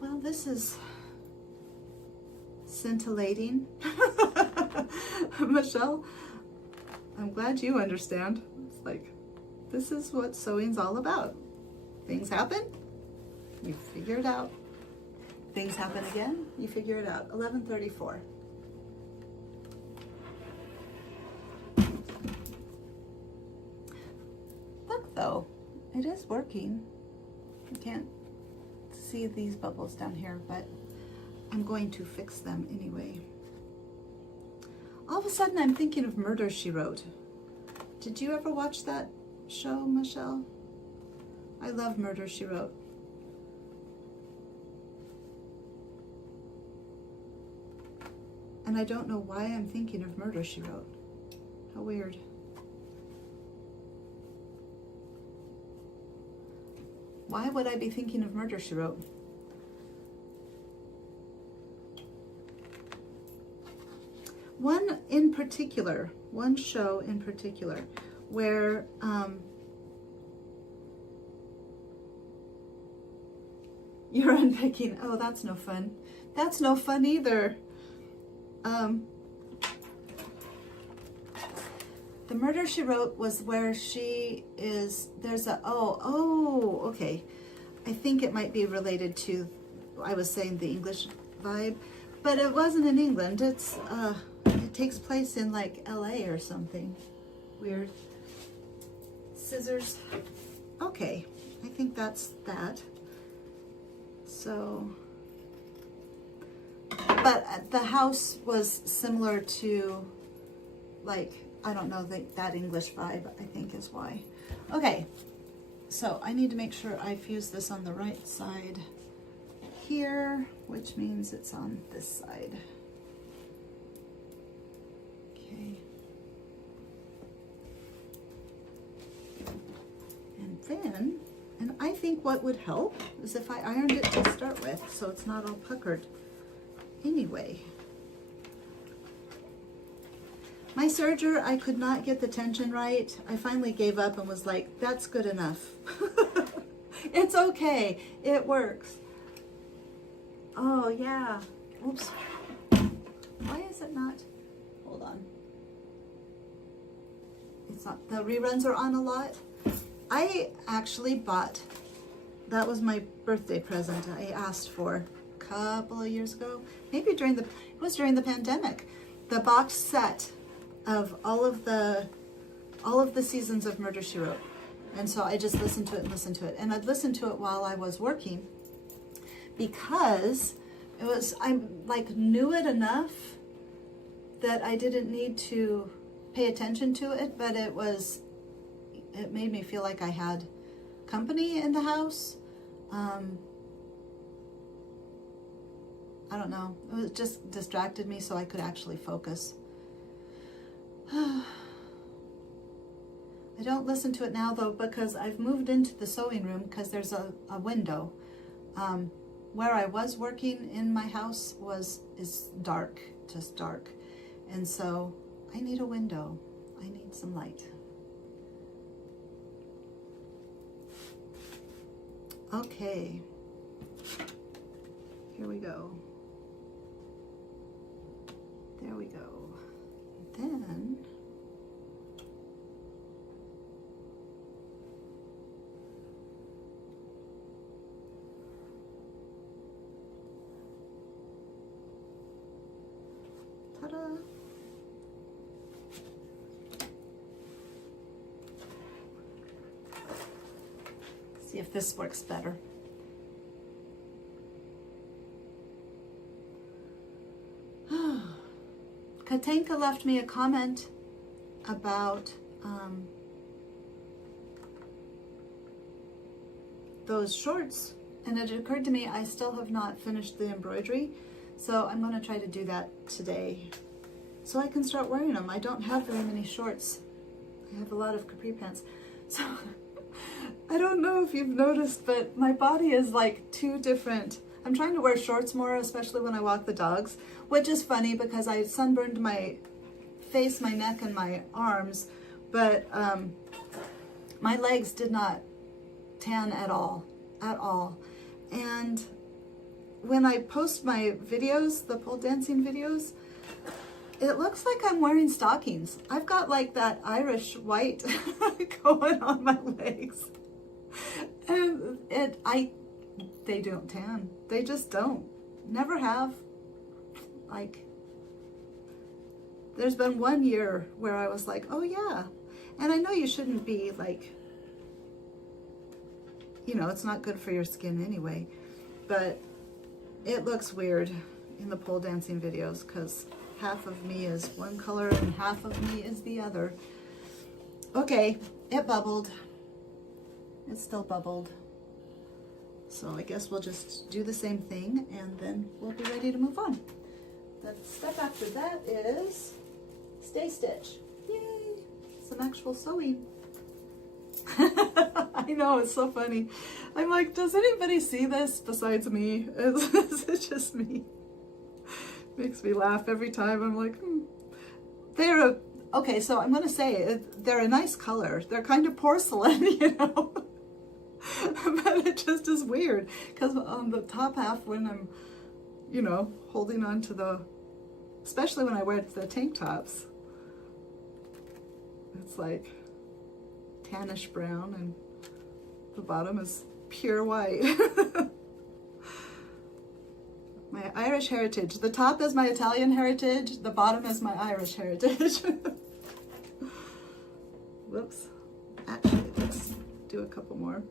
Well, this is scintillating. Michelle, I'm glad you understand. It's like, this is what sewing's all about. Things happen, you figure it out. Things happen again, you figure it out. 11:34. It is working. You can't see these bubbles down here, but I'm going to fix them anyway. All of a sudden, I'm thinking of Murder, She Wrote. Did you ever watch that show, Michelle? I love Murder, She Wrote. And I don't know why I'm thinking of Murder, She Wrote. How weird. Why would I be thinking of Murder, She Wrote? One in particular, one show in particular, where you're unpicking. Oh, that's no fun. That's no fun either. The Murder, She Wrote was where she is, there's a, okay. I think it might be related to, I was saying the English vibe, but it wasn't in England. It's, it takes place in like LA or something. Weird. Scissors. Okay, I think that's that. So, but the house was similar to, like, I don't know, that English vibe, I think is why. Okay, so I need to make sure I fuse this on the right side here, which means it's on this side. Okay. And then, and I think what would help is if I ironed it to start with, so it's not all puckered. Anyway. My serger, I could not get the tension right. I finally gave up and was like, that's good enough. It's okay. It works. Oh, yeah. Oops. Why is it not? Hold on. It's not, the reruns are on a lot. I actually bought, that was my birthday present I asked for a couple of years ago. Maybe it was during the pandemic. The box set of all of the seasons of Murder, She Wrote. And so I just listened to it and listened to it. And I'd listened to it while I was working because it was, I like knew it enough that I didn't need to pay attention to it, but it made me feel like I had company in the house. I don't know. It just distracted me so I could actually focus. I don't listen to it now though because I've moved into the sewing room because there's a window. Where I was working in my house is dark, just dark. And so I need a window. I need some light. Okay. Here we go. There we go. Then ta-da! See if this works better. Katenka left me a comment about those shorts, and it occurred to me I still have not finished the embroidery, so I'm going to try to do that today so I can start wearing them. I don't have very many shorts. I have a lot of capri pants. So I don't know if you've noticed, but my body is like two different. I'm trying to wear shorts more, especially when I walk the dogs, which is funny because I sunburned my face, my neck, and my arms, but my legs did not tan at all. And when I post my videos, the pole dancing videos, it looks like I'm wearing stockings. I've got like that Irish white going on my legs. And they don't tan. They just don't. Never have. Like, there's been 1 year where I was like, oh yeah. And I know you shouldn't be like you know, it's not good for your skin anyway, but it looks weird in the pole dancing videos because half of me is one color and half of me is the other. Okay, it bubbled. It still bubbled. So I guess we'll just do the same thing and then we'll be ready to move on. The step after that is stay stitch. Yay! Some actual sewing. I know, it's so funny. I'm like, does anybody see this besides me? Is it just me? Makes me laugh every time. I'm like, They're okay, so I'm gonna say they're a nice color. They're kind of porcelain, you know. But it just is weird because on the top half, when I'm, you know, holding on to the, especially when I wear the tank tops, it's like tannish brown and the bottom is pure white. My Irish heritage. The top is my Italian heritage. The bottom is my Irish heritage. Whoops. Actually, let's do a couple more.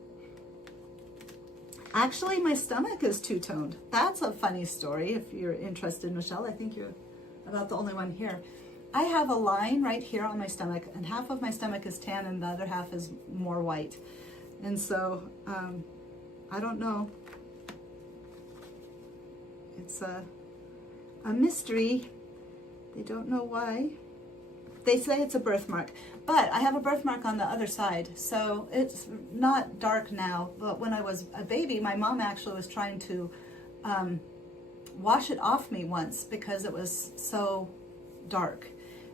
Actually, my stomach is two-toned. That's a funny story if you're interested, Michelle. I think you're about the only one here. I have a line right here on my stomach, and half of my stomach is tan and the other half is more white. And so, I don't know. It's a mystery. They don't know why. They say it's a birthmark, but I have a birthmark on the other side, so it's not dark now. But when I was a baby, my mom actually was trying to wash it off me once because it was so dark.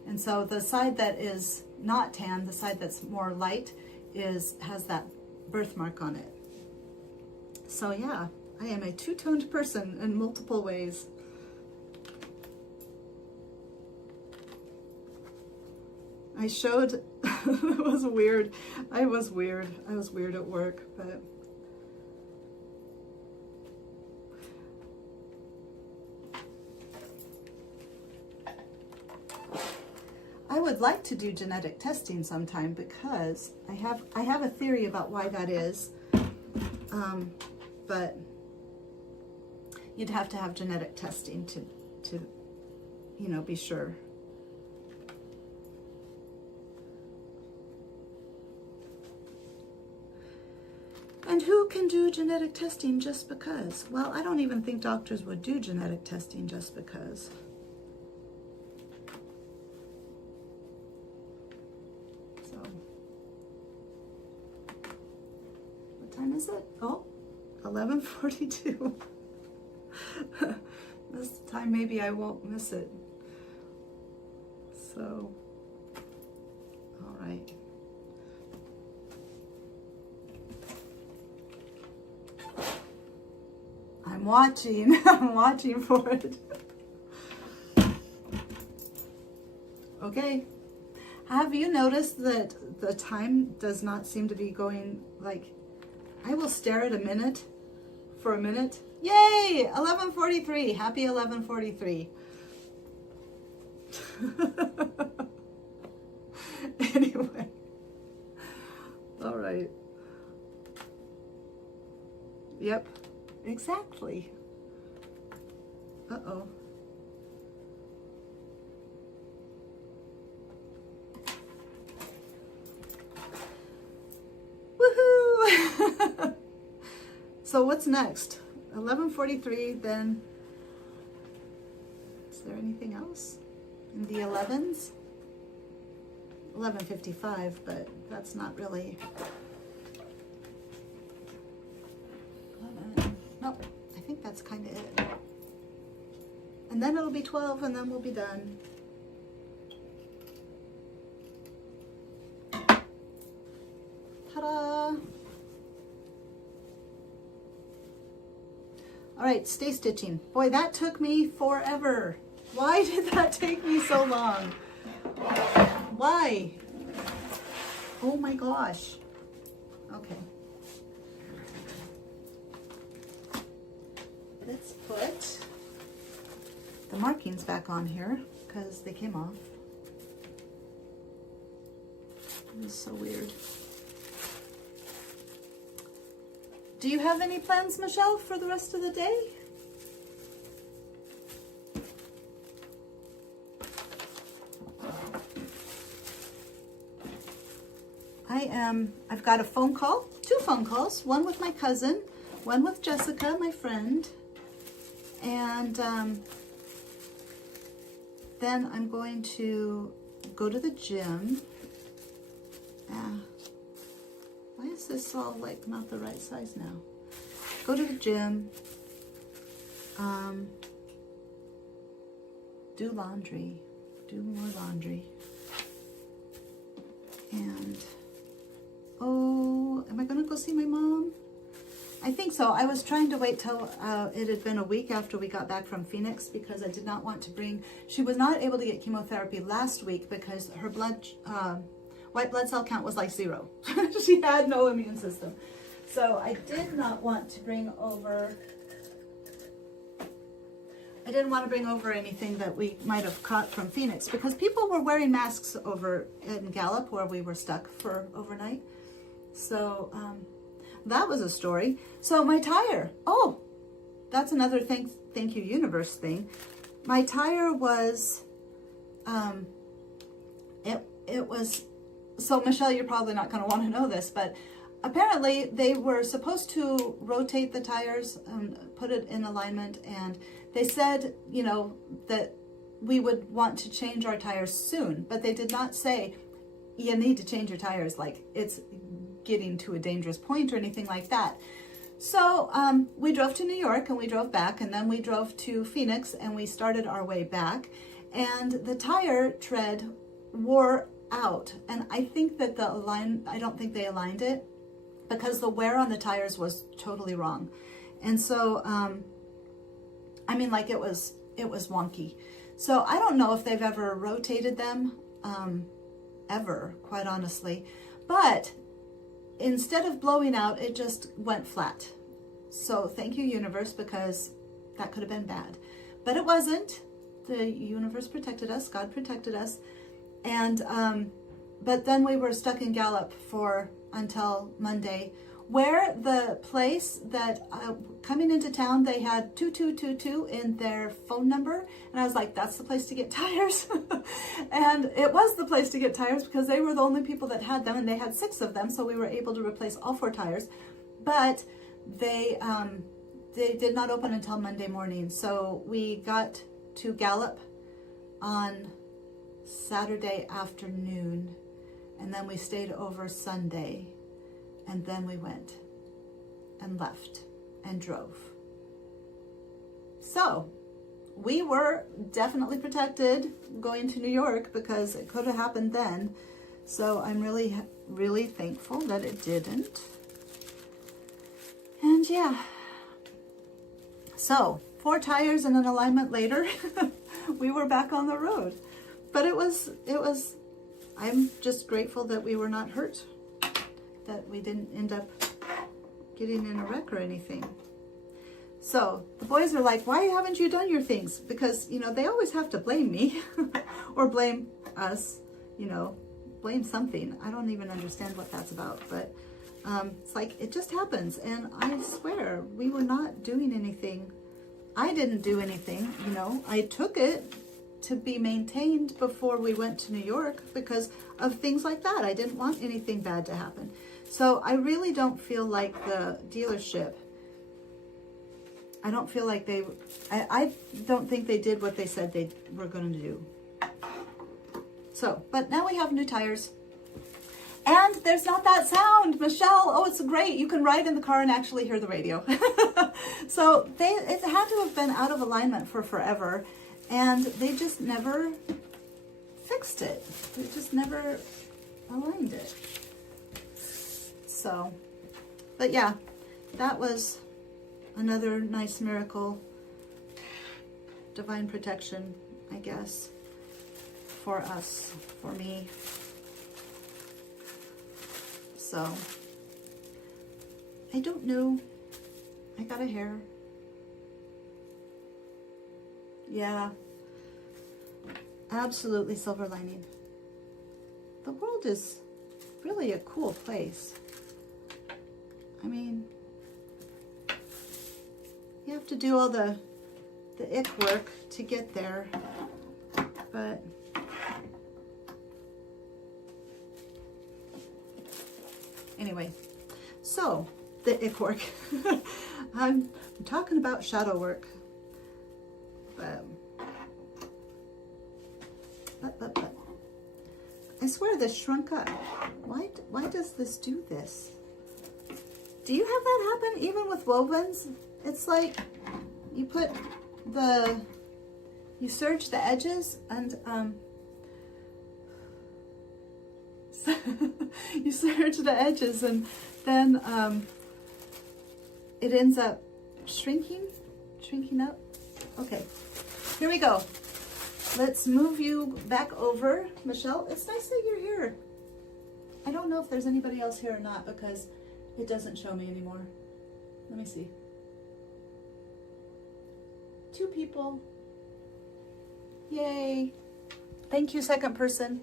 And so the side that is not tan, the side that's more light, has that birthmark on it. So yeah, I am a two-toned person in multiple ways. I showed, it was weird. I was weird at work, but I would like to do genetic testing sometime because I have a theory about why that is, but you'd have to have genetic testing to you know, be sure. And who can do genetic testing just because? Well, I don't even think doctors would do genetic testing just because. So, what time is it? Oh, 11:42. This time maybe I won't miss it. So, all right. I'm watching for it. Okay. Have you noticed that the time does not seem to be going, like, I will stare at a minute for a minute. Yay! 11:43. Happy 11:43. Anyway. All right. Yep. Exactly. Uh-oh. Woohoo! So what's next? 11:43, then is there anything else in the 11s? 11:55, but that's not really. Nope, I think that's kind of it. And then it'll be 12 and then we'll be done. Ta-da! All right, stay stitching. Boy, that took me forever. Why did that take me so long? Why? Oh my gosh. Okay. Let's put the markings back on here because they came off. This is so weird. Do you have any plans, Michelle, for the rest of the day? I've got a phone call, 2 phone calls, one with my cousin, one with Jessica, my friend, and then I'm going to go to the gym. Why is this all like not the right size now? Go to the gym, do laundry, do more laundry, and oh, am I gonna go see my mom? I think so. I was trying to wait till it had been a week after we got back from Phoenix because I did not want to bring, she was not able to get chemotherapy last week because her blood, white blood cell count was like 0. She had no immune system. So I did not want to bring over, I didn't want to bring over anything that we might have caught from Phoenix because people were wearing masks over in Gallup where we were stuck for overnight. So that was a story. So my tire, oh, that's another thank you universe thing. My tire was, it was, so Michelle, you're probably not going to want to know this, but apparently they were supposed to rotate the tires and put it in alignment, and they said, you know, that we would want to change our tires soon, but they did not say you need to change your tires like it's getting to a dangerous point or anything like that. So we drove to New York and we drove back, and then we drove to Phoenix and we started our way back, and the tire tread wore out, and I think that I don't think they aligned it because the wear on the tires was totally wrong. And so I mean, like it was wonky. So I don't know if they've ever rotated them ever, quite honestly, but instead of blowing out, it just went flat. So thank you, universe, because that could have been bad, but it wasn't. The universe protected us, God protected us. And but then we were stuck in Gallup until Monday, where the place that coming into town, they had 2222 in their phone number, and I was like, that's the place to get tires. And it was the place to get tires because they were the only people that had them, and they had 6 of them, so we were able to replace all 4 tires. But they did not open until Monday morning, so we got to Gallup on Saturday afternoon, and then we stayed over Sunday, and then we went and left and drove. So we were definitely protected going to New York because it could have happened then. So I'm really, really thankful that it didn't. And yeah, so 4 tires and an alignment later, we were back on the road. But it was, I'm just grateful that we were not hurt, that we didn't end up getting in a wreck or anything. So the boys are like, why haven't you done your things? Because, you know, they always have to blame me or blame us, you know, blame something. I don't even understand what that's about, but it's like, it just happens. And I swear we were not doing anything. I didn't do anything, you know, I took it to be maintained before we went to New York because of things like that. I didn't want anything bad to happen. So I really don't feel like the dealership, I don't feel like I don't think they did what they said they were going to do. So, but now we have new tires. And there's not that sound, Michelle. Oh, it's great. You can ride in the car and actually hear the radio. So it had to have been out of alignment for forever. And they just never fixed it. They just never aligned it. So, but yeah, that was another nice miracle, divine protection, I guess, for us, for me. So, I don't know. I got a hair. Yeah, absolutely silver lining. The world is really a cool place. I mean, have to do all the ick work to get there, but anyway, so the ick work. I'm talking about shadow work, but I swear this shrunk up. Why does this do this? Do you have that happen even with wovens? It's like you put you serge the edges and you serge the edges and then it ends up shrinking up. Okay, here we go. Let's move you back over. Michelle, it's nice that you're here. I don't know if there's anybody else here or not because it doesn't show me anymore. Let me see. 2 people. Yay. Thank you, second person.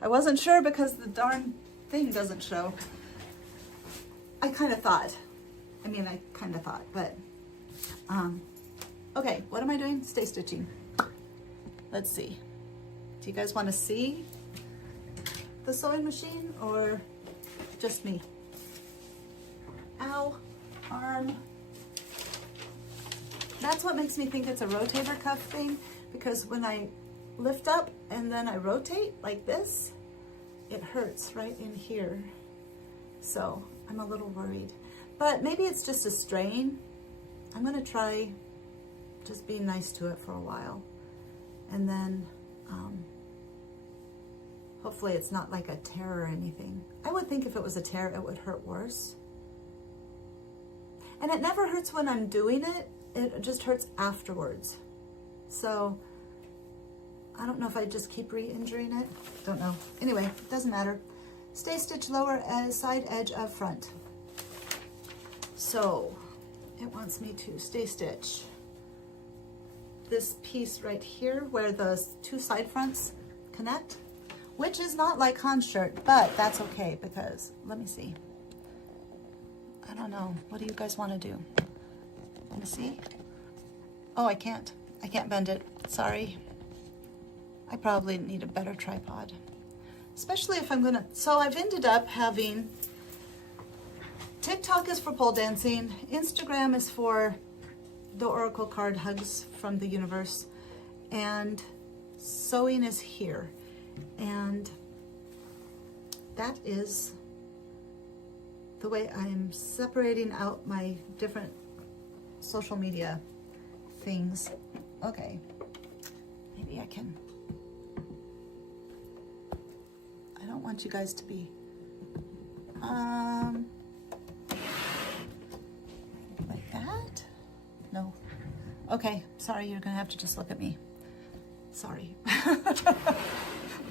I wasn't sure because the darn thing doesn't show. I kind of thought, but, okay, what am I doing? Stay stitching. Let's see. Do you guys want to see the sewing machine or just me? Ow, arm. That's what makes me think it's a rotator cuff thing, because when I lift up and then I rotate like this, it hurts right in here. So I'm a little worried, but maybe it's just a strain. I'm gonna try just being nice to it for a while, and then hopefully it's not like a tear or anything. I would think if it was a tear, it would hurt worse. And it never hurts when I'm doing it. It just hurts afterwards. So I don't know if I just keep re-injuring it. Don't know. Anyway, it doesn't matter. Stay stitch lower side edge of front. So it wants me to stay stitch this piece right here where the 2 side fronts connect, which is not like Han's shirt, but that's okay because, let me see. I don't know. What do you guys want to do? Let me see. Oh, I can't bend it. Sorry. I probably need a better tripod, especially if I'm gonna, so I've ended up having, TikTok is for pole dancing, Instagram is for the Oracle card hugs from the universe, and sewing is here. And that is the way I'm separating out my different social media things. Okay, maybe I can, I don't want you guys to be, like that? No. Okay, sorry, you're gonna have to just look at me. Sorry.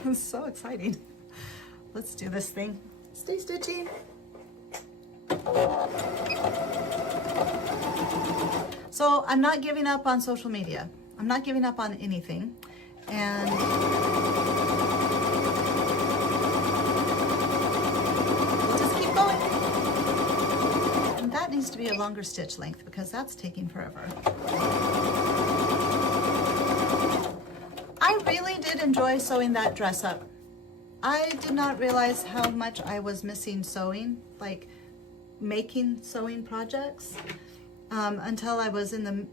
It's so exciting. Let's do this thing. Stay stitching. So I'm not giving up on social media. I'm not giving up on anything. And we'll just keep going. And that needs to be a longer stitch length because that's taking forever. I really did enjoy sewing that dress up. I did not realize how much I was missing sewing, like making sewing projects, until I was in the,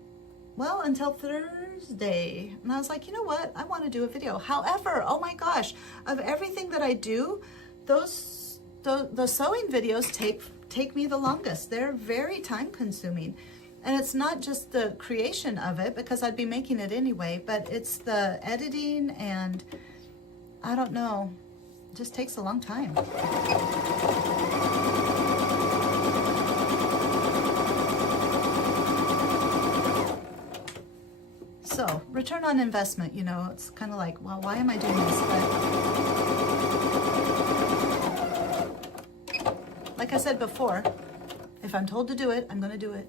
well, until Thursday. And I was like, you know what? I want to do a video. However, oh my gosh, of everything that I do, the sewing videos take me the longest. They're very time consuming. And it's not just the creation of it, because I'd be making it anyway, but it's the editing, and I don't know, it just takes a long time. So, return on investment, you know, it's kind of like, well, why am I doing this? But like I said before, if I'm told to do it, I'm going to do it.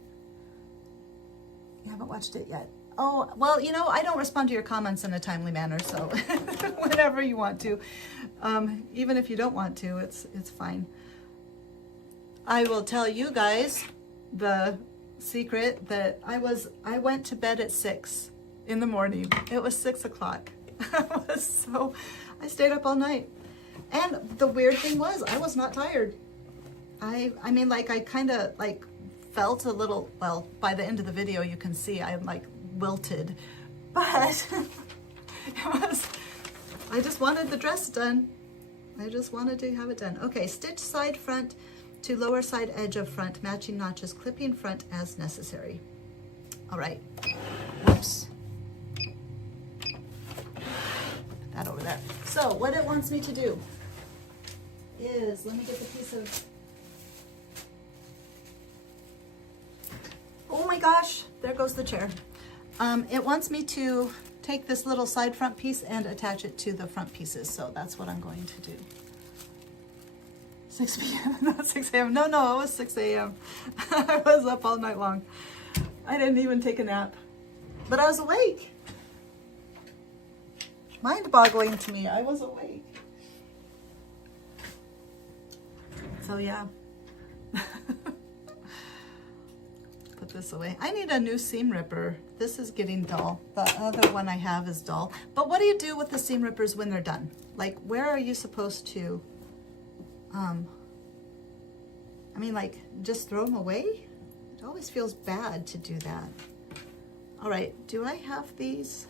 You haven't watched it yet. Oh, well, you know, I don't respond to your comments in a timely manner, so whenever you want to. Even if you don't want to, it's fine. I will tell you guys the secret that I went to bed at 6 in the morning. It was 6 o'clock. I stayed up all night. And the weird thing was, I was not tired. I mean, like, I kind of like felt a little, well, by the end of the video, you can see I'm like wilted, but I just wanted the dress done. I just wanted to have it done. Okay, stitch side front to lower side edge of front, matching notches, clipping front as necessary. All right, whoops. Put that over there. So what it wants me to do is, let me get the piece of, oh my gosh, there goes the chair. It wants me to take this little side front piece and attach it to the front pieces. So that's what I'm going to do. 6 p.m., not 6 a.m. No, it was 6 a.m. I was up all night long. I didn't even take a nap, but I was awake. Mind-boggling to me, I was awake. So yeah. Put this away. I need a new seam ripper. This is getting dull. The other one I have is dull. But what do you do with the seam rippers when they're done? Like, where are you supposed to, I mean, like, just throw them away? It always feels bad to do that. All right, do I have these?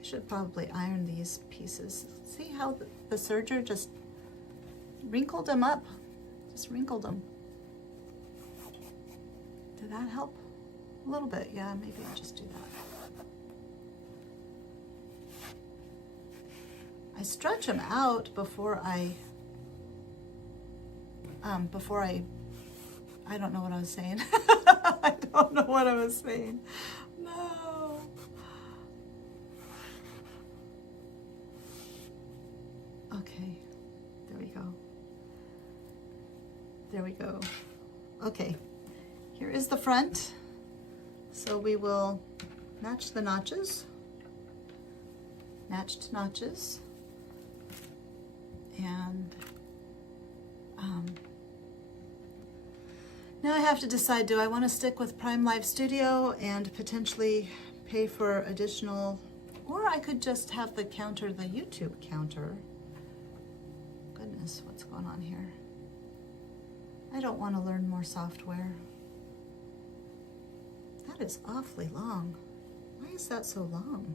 I should probably iron these pieces. See how the serger just wrinkled them up? Just wrinkled them. Did that help? A little bit, yeah, maybe I'll just do that. I stretch them out before I don't know what I was saying. I don't know what I was saying. No. Okay, there we go. There we go. Okay, here is the front. So we will match the notches, matched notches, and now I have to decide, do I want to stick with Prime Live Studio and potentially pay for additional, or I could just have the counter, the YouTube counter. Goodness, what's going on here? I don't want to learn more software. That is awfully long. Why is that so long?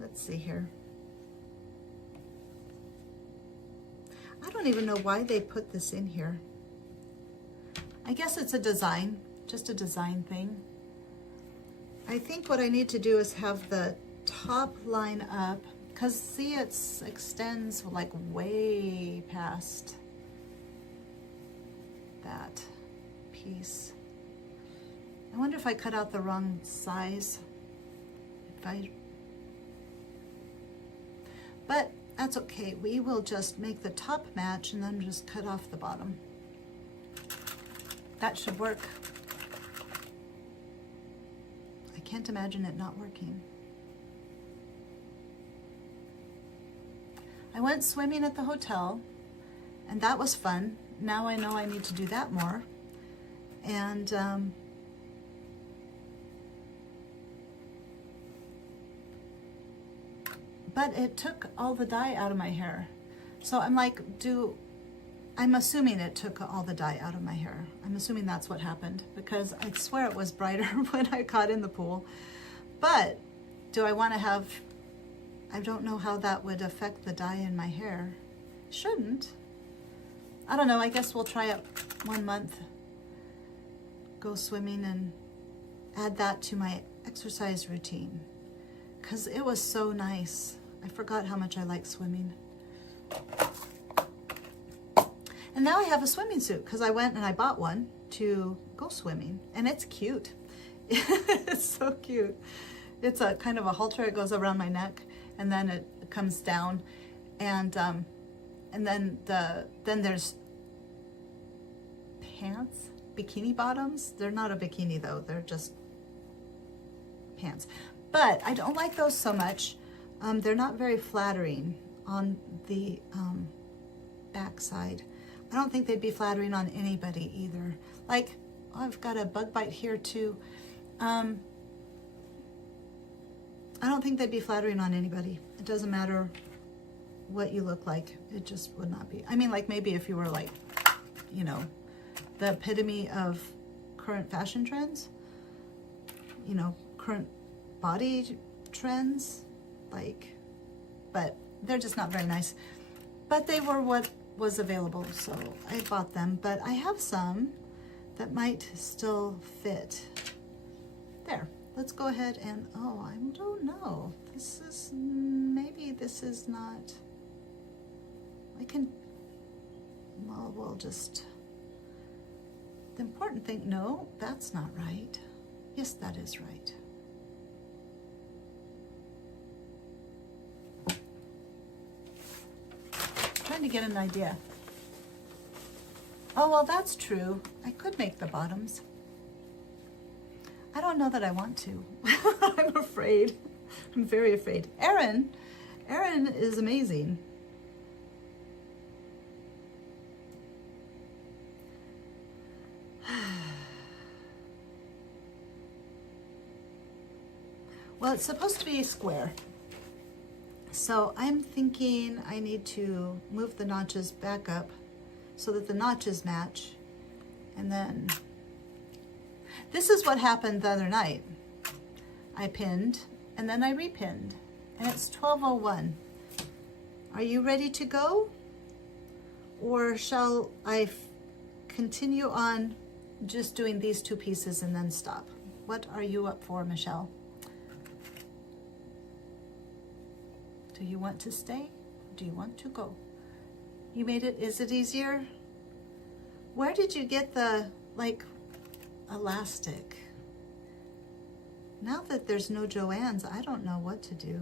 Let's see here. I don't even know why they put this in here. I guess it's a design, just a design thing. I think what I need to do is have the top line up, because see, it extends like way past that piece. I wonder if I cut out the wrong size. But that's okay. We will just make the top match and then just cut off the bottom. That should work. I can't imagine it not working. I went swimming at the hotel, and that was fun. Now I know I need to do that more. And but it took all the dye out of my hair. So I'm like, I'm assuming it took all the dye out of my hair. I'm assuming that's what happened, because I swear it was brighter when I got in the pool. But do I want to have, I don't know how that would affect the dye in my hair. Shouldn't. I don't know, I guess we'll try it 1 month. Go swimming and add that to my exercise routine, because it was so nice. I forgot how much I like swimming. And now I have a swimming suit, because I went and I bought one to go swimming, and it's cute. It's so cute. It's a kind of a halter. It goes around my neck, and then it comes down, and then there's pants, bikini bottoms. They're not a bikini though. They're just pants. But I don't like those so much. They're not very flattering on the back side. I don't think they'd be flattering on anybody either. Like, oh, I've got a bug bite here too. I don't think they'd be flattering on anybody. It doesn't matter what you look like. It just would not be. I mean, like maybe if you were like, you know, the epitome of current fashion trends, you know, current body trends, like, but they're just not very nice. But they were what was available, so I bought them. But I have some that might still fit. There, let's go ahead and, oh, I don't know. This is, maybe this is not, I can, well, we'll just, the important thing, no, that's not right. Yes, that is right. Trying to get an idea. Oh, well, that's true. I could make the bottoms. I don't know that I want to. I'm afraid. I'm very afraid. Erin is amazing. Well, it's supposed to be square. So I'm thinking I need to move the notches back up so that the notches match. And then, this is what happened the other night. I pinned and then I repinned, and it's 12:01. Are you ready to go? Or shall I continue on just doing these two pieces and then stop? What are you up for, Michelle? Do you want to stay? Do you want to go? You made it, is it easier? Where did you get the, like, elastic? Now that there's no Joann's, I don't know what to do.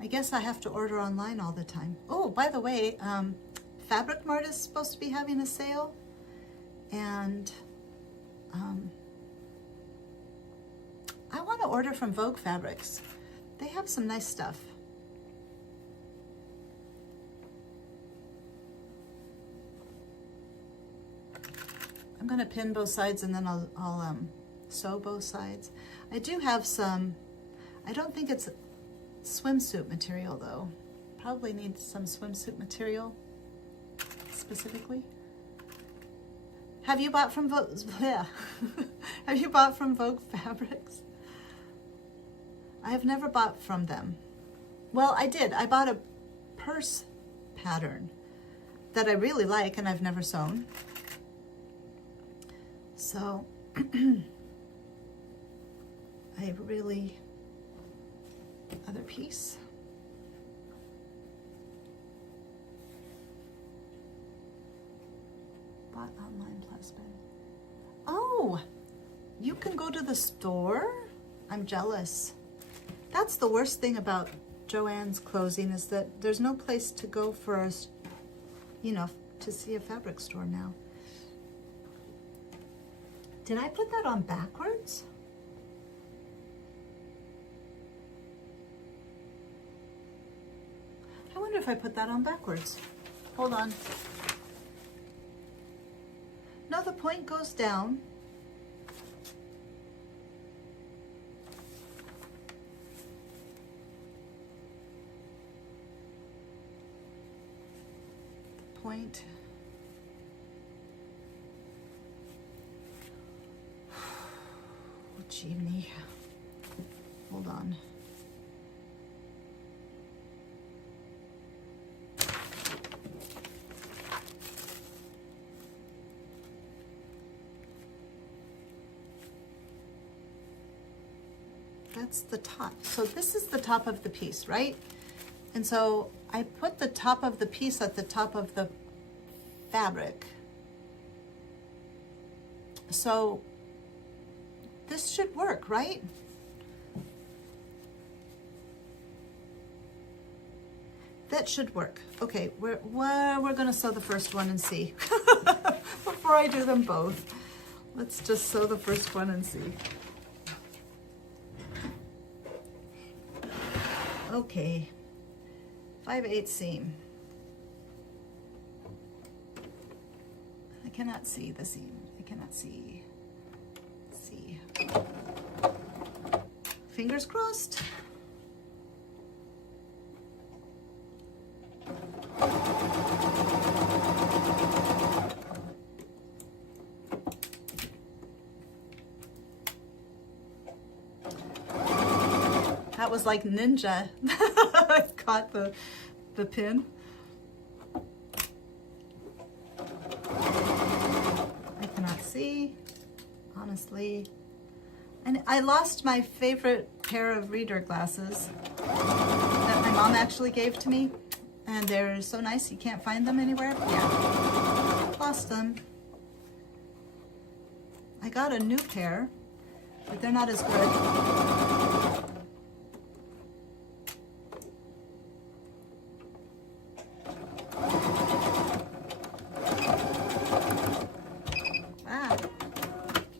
I guess I have to order online all the time. Oh, by the way, Fabric Mart is supposed to be having a sale. And I want to order from Vogue Fabrics. They have some nice stuff. I'm going to pin both sides and then I'll sew both sides. I do have some, I don't think it's swimsuit material though. Probably need some swimsuit material specifically. Have you bought from Vogue? Yeah. Have you bought from Vogue Fabrics? I have never bought from them. Well, I did. I bought a purse pattern that I really like and I've never sewn. So I really, other piece. Bought online plus bin. Oh, you can go to the store? I'm jealous. That's the worst thing about Joann's closing, is that there's no place to go for us, you know, to see a fabric store now. Did I put that on backwards? I wonder if I put that on backwards. Hold on. No, the point goes down. The point. Genie. Hold on. That's the top. So this is the top of the piece, right? And so I put the top of the piece at the top of the fabric. So this should work, right? That should work. Okay, we're gonna sew the first one and see. Before I do them both. Let's just sew the first one and see. Okay, 5/8 seam. cannot see the seam. I cannot see. Let's see. Fingers crossed. That was like ninja. I caught the pin. I cannot see, honestly. And I lost my favorite pair of reader glasses that my mom actually gave to me. And they're so nice, you can't find them anywhere. Yeah, lost them. I got a new pair, but they're not as good.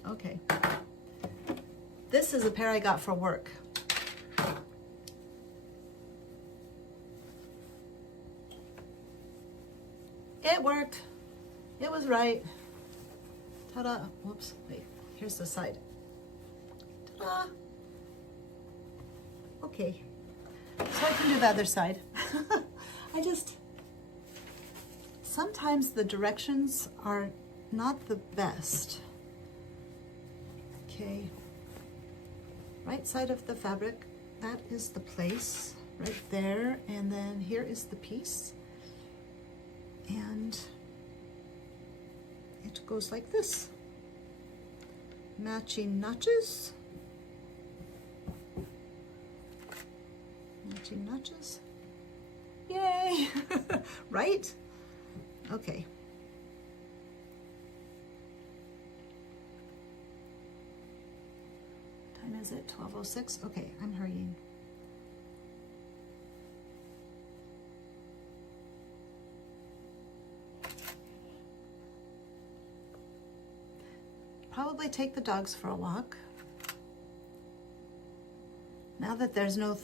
Okay. This is a pair I got for work. It worked. It was right. Ta-da. Whoops. Wait. Here's the side. Ta-da. Okay. So I can do the other side. Sometimes the directions are not the best. Okay. Right side of the fabric. That is the place right there. And then here is the piece. And it goes like this. Matching notches. Matching notches. Yay! Right? Okay. What time is it? 12:06? Okay, I'm hurrying. Probably take the dogs for a walk. Now that there's no...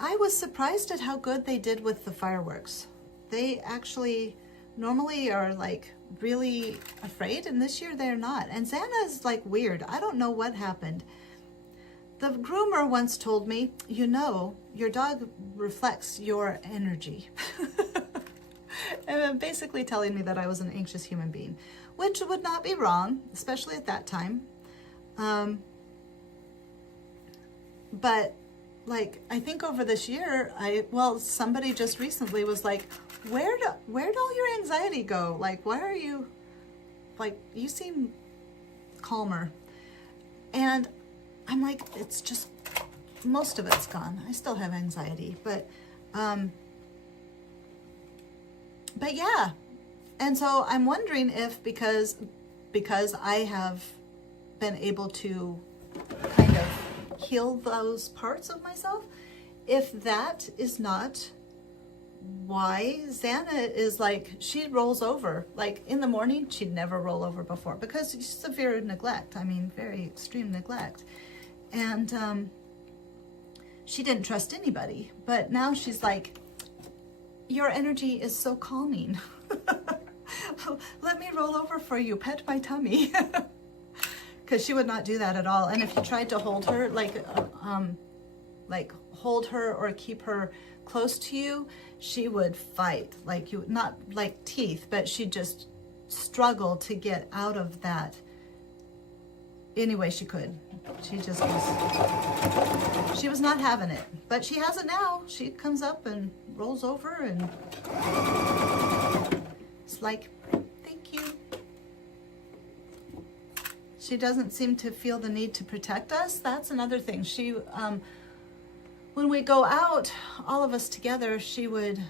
I was surprised at how good they did with the fireworks. They actually normally are like really afraid, and this year they're not. And Xana's like weird. I don't know what happened. The groomer once told me, you know, your dog reflects your energy. And basically telling me that I was an anxious human being, which would not be wrong, especially at that time. But like, I think over this year, somebody just recently was like, where'd all your anxiety go? Like, why are you, like, you seem calmer. And I'm like, it's just, most of it's gone. I still have anxiety, but yeah. And so I'm wondering if because I have been able to kind of heal those parts of myself, if that is not why Xana is like, she rolls over. Like in the morning, she'd never roll over before because severe neglect. I mean, very extreme neglect. And she didn't trust anybody. But now she's like, your energy is so calming. Let me roll over for you, pet my tummy. Because she would not do that at all. And if you tried to hold her, like hold her or keep her close to you, she would fight. Like you, not like teeth, but she'd just struggle to get out of that any way she could. She just was, she was not having it. But she has it now. She comes up and rolls over and it's like, thank you. She doesn't seem to feel the need to protect us. That's another thing. She, when we go out, all of us together, she would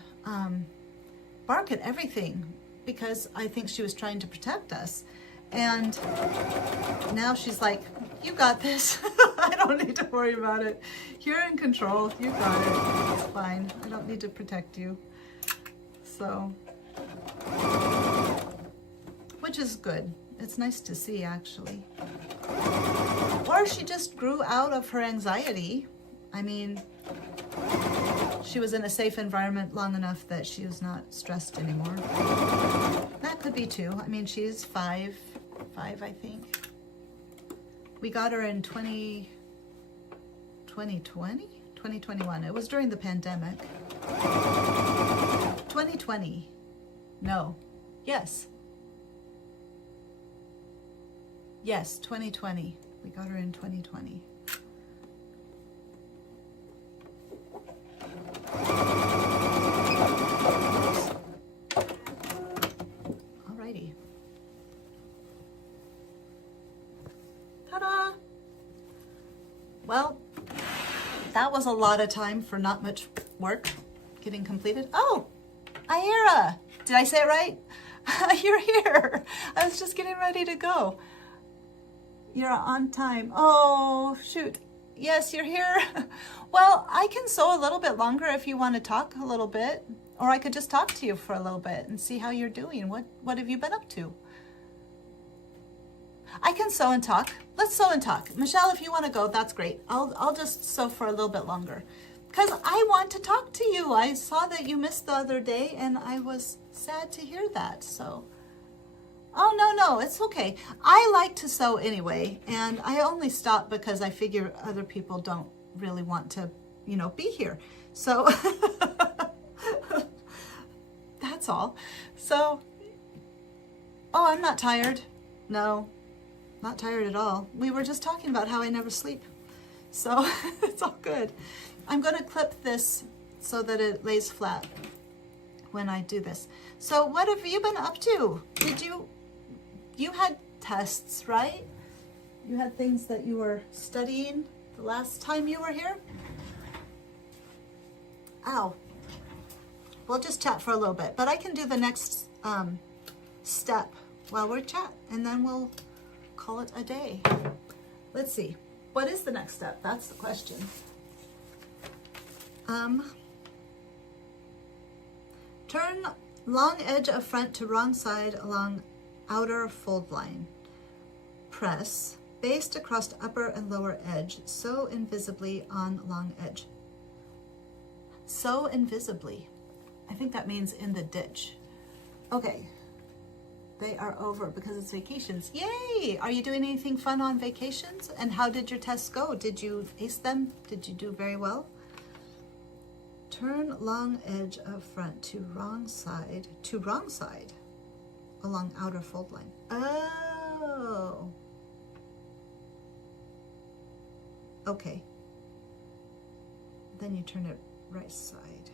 bark at everything because I think she was trying to protect us. And now she's like, you got this. I don't need to worry about it. You're in control. You got it. It's fine. I don't need to protect you. So, which is good. It's nice to see, actually. Or she just grew out of her anxiety. I mean, she was in a safe environment long enough that she was not stressed anymore. That could be 2. I mean, she's 5, I think. We got her in 2021. It was during the pandemic. 2020. No. Yes. Yes, 2020. We got her in 2020. Alrighty. Ta-da! Well, that was a lot of time for not much work getting completed. Oh, Ira! Did I say it right? You're here. I was just getting ready to go. You're on time. Oh, shoot. Yes, you're here. Well, I can sew a little bit longer if you want to talk a little bit, or I could just talk to you for a little bit and see how you're doing. What have you been up to? I can sew and talk. Let's sew and talk. Michelle, if you want to go, that's great. I'll just sew for a little bit longer because I want to talk to you. I saw that you missed the other day and I was sad to hear that. So, oh, no, it's okay. I like to sew anyway, and I only stop because I figure other people don't really want to, be here. So that's all. So, oh, I'm not tired. No, not tired at all. We were just talking about how I never sleep. So it's all good. I'm going to clip this so that it lays flat when I do this. So what have you been up to? You had tests, right? You had things that you were studying the last time you were here? Ow. We'll just chat for a little bit, but I can do the next step while we're chat, and then we'll call it a day. Let's see. What is the next step? That's the question. Turn long edge of front to wrong side along outer fold line. Press, baste across upper and lower edge. Sew invisibly on long edge. Sew invisibly. I think that means in the ditch. Okay. They are over because it's vacations. Yay! Are you doing anything fun on vacations? And how did your tests go? Did you ace them? Did you do very well? Turn long edge of front to wrong side along outer fold line. Oh. Okay. Then you turn it right side.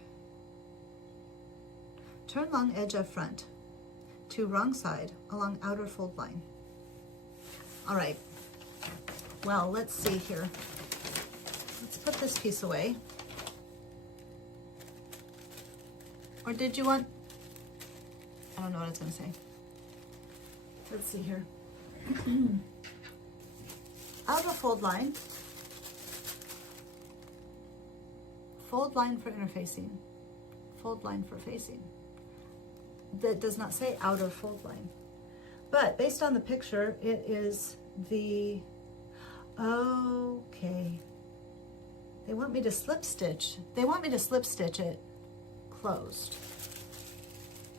Turn long edge of front to wrong side along outer fold line. All right. Well, let's see here. Let's put this piece away. Or did you want, I don't know what it's going to say. Let's see here. Outer fold line for interfacing, fold line for facing. That does not say outer fold line. But based on the picture, it is the, okay. They want me to slip stitch. They want me to slip stitch it closed.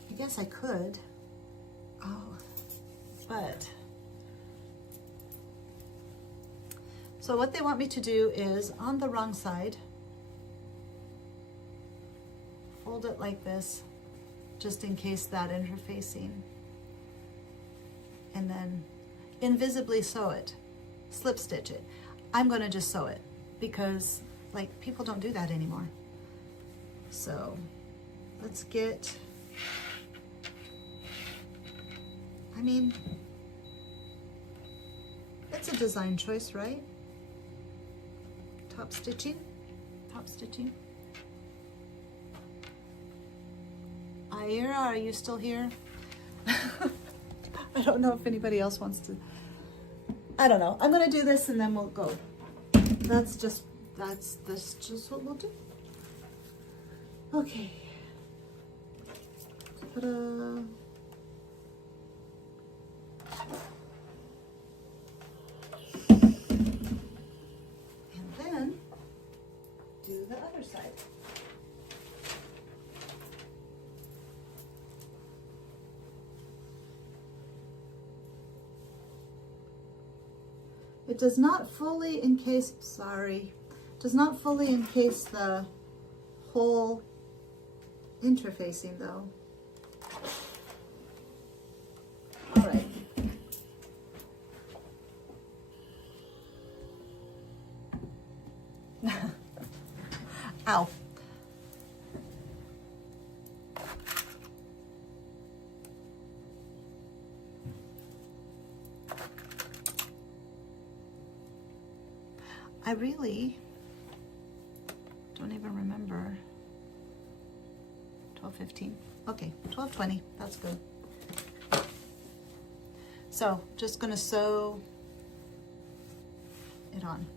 I guess I could. Oh, but. So what they want me to do is on the wrong side, fold it like this, just in case that interfacing, and then invisibly sew it, slip stitch it. I'm going to just sew it because like people don't do that anymore. So let's get, I mean, it's a design choice, right? Top stitching. Ira, are you still here? I don't know if anybody else wants to. I don't know. I'm gonna do this and then we'll go. That's just what we'll do. Okay. Ta-da. And then do the other side. It does not fully encase, sorry, does not fully encase the whole interfacing though. All right. Ow. I really don't even remember. 12:15. Okay, 12:20. That's good. So just gonna sew it on.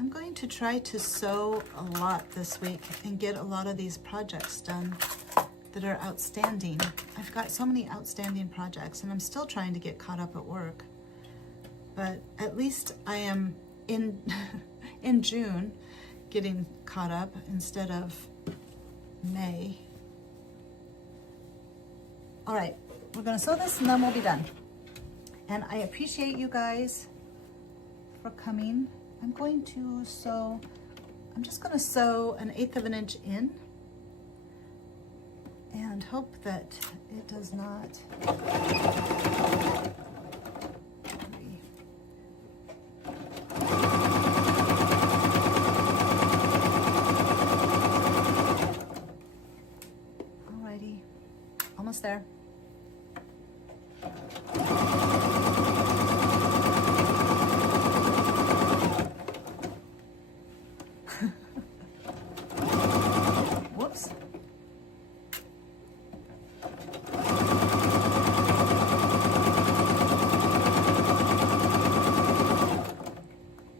I'm going to try to sew a lot this week and get a lot of these projects done that are outstanding. I've got so many outstanding projects and I'm still trying to get caught up at work. But at least I am in in June getting caught up instead of May. All right, we're gonna sew this and then we'll be done. And I appreciate you guys for coming. I'm going to sew, I'm just going to sew 1/8 of an inch in and hope that it does not. Alrighty, almost there. Whoops.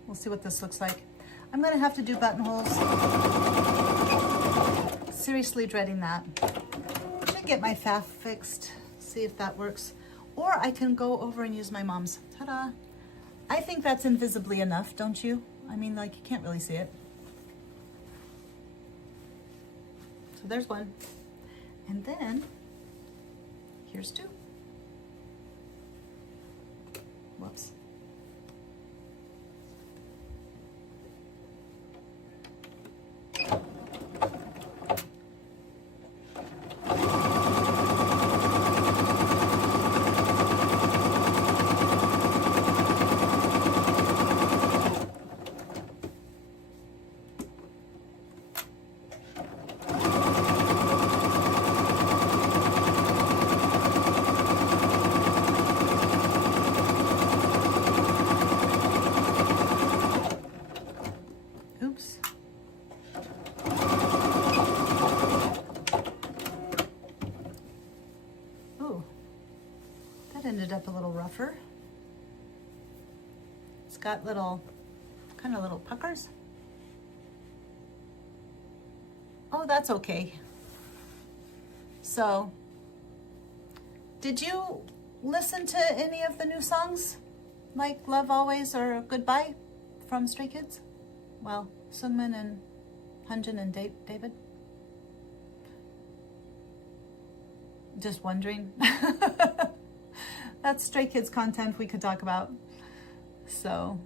We'll see what this looks like. I'm going to have to do buttonholes. Seriously dreading that. Should get my faff fixed, see if that works. Or I can go over and use my mom's. Ta-da! I think that's invisibly enough, don't you? I mean, like, you can't really see it. So there's one. And then, here's two. Whoops. Oops. Oh, that ended up a little rougher. It's got little, kind of little puckers. Oh, that's okay. So, did you listen to any of the new songs? Like Love Always or Goodbye from Stray Kids? Well, Sungmin and Hyunjin and David? Just wondering. That's Stray Kids content we could talk about. So,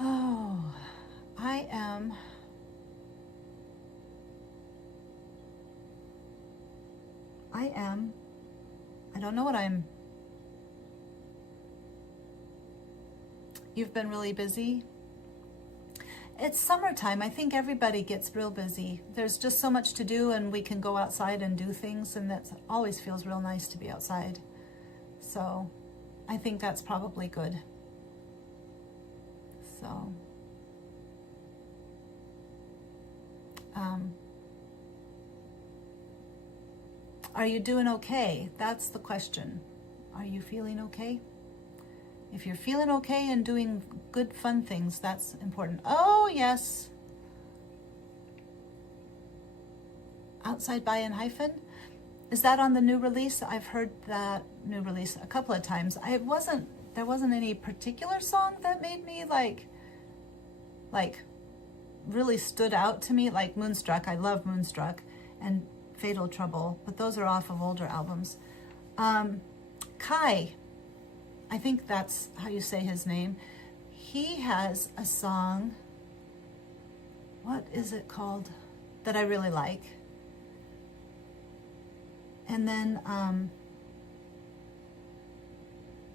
oh, I don't know what you've been really busy. It's summertime. I think everybody gets real busy. There's just so much to do and we can go outside and do things, and that always feels real nice to be outside. So I think that's probably good. So, are you doing okay? That's the question. Are you feeling okay? If you're feeling okay and doing good, fun things, that's important. Oh, yes. Outside by in Hyphen. Is that on the new release? I've heard that new release a couple of times. There wasn't any particular song that made me like like really stood out to me, like Moonstruck. I love Moonstruck and Fatal Trouble, but those are off of older albums. Kai, I think that's how you say his name. He has a song, what is it called, that I really like. And then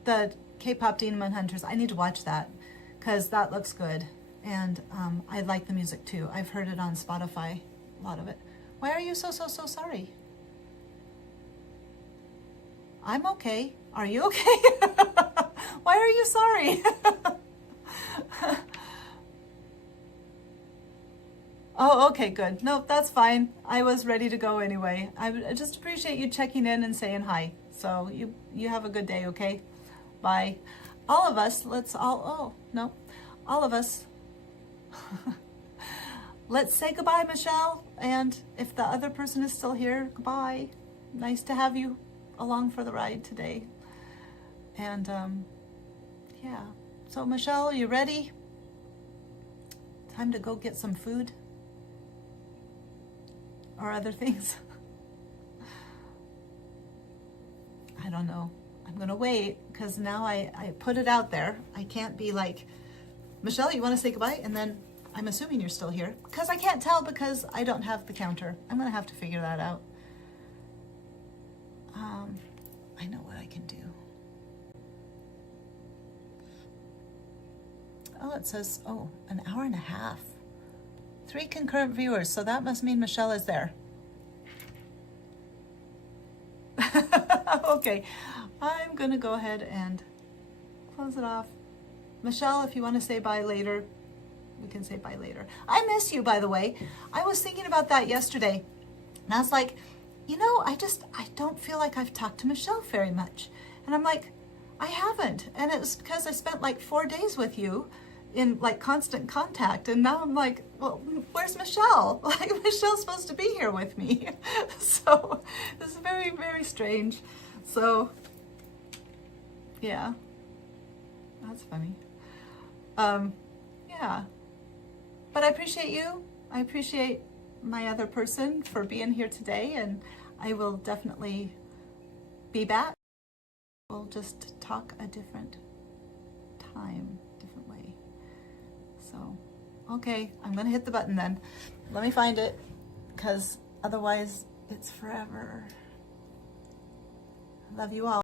the K-pop Demon Hunters, I need to watch that because that looks good. And I like the music too. I've heard it on Spotify, a lot of it. Why are you so sorry? I'm okay. Are you okay? Why are you sorry? Oh, okay, good. No, that's fine. I was ready to go anyway. I just appreciate you checking in and saying hi. So you have a good day, okay? Bye. All of us, all of us, let's say goodbye, Michelle. And if the other person is still here, goodbye. Nice to have you along for the ride today. And yeah. So Michelle, are you ready? Time to go get some food or other things. I don't know. I'm gonna wait because now I put it out there. I can't be like, Michelle, you want to say goodbye? And then I'm assuming you're still here because I can't tell because I don't have the counter. I'm gonna have to figure that out. I know what I can do. Oh, it says, oh, an hour and a half. 3 concurrent viewers, so that must mean Michelle is there. Okay, I'm gonna go ahead and close it off. Michelle, if you want to say bye later, we can say bye later. I miss you, by the way. I was thinking about that yesterday, and I was like, you know, I don't feel like I've talked to Michelle very much. And I'm like, I haven't. And it was because I spent like 4 days with you in like constant contact. And now I'm like, well, where's Michelle? Like, Michelle's supposed to be here with me. So this is very, very strange. So yeah, that's funny. Yeah, but I appreciate you. I appreciate my other person for being here today, and I will definitely be back. We'll just talk a different time, different way. So, okay, I'm gonna hit the button then. Let me find it, because otherwise it's forever. Love you all.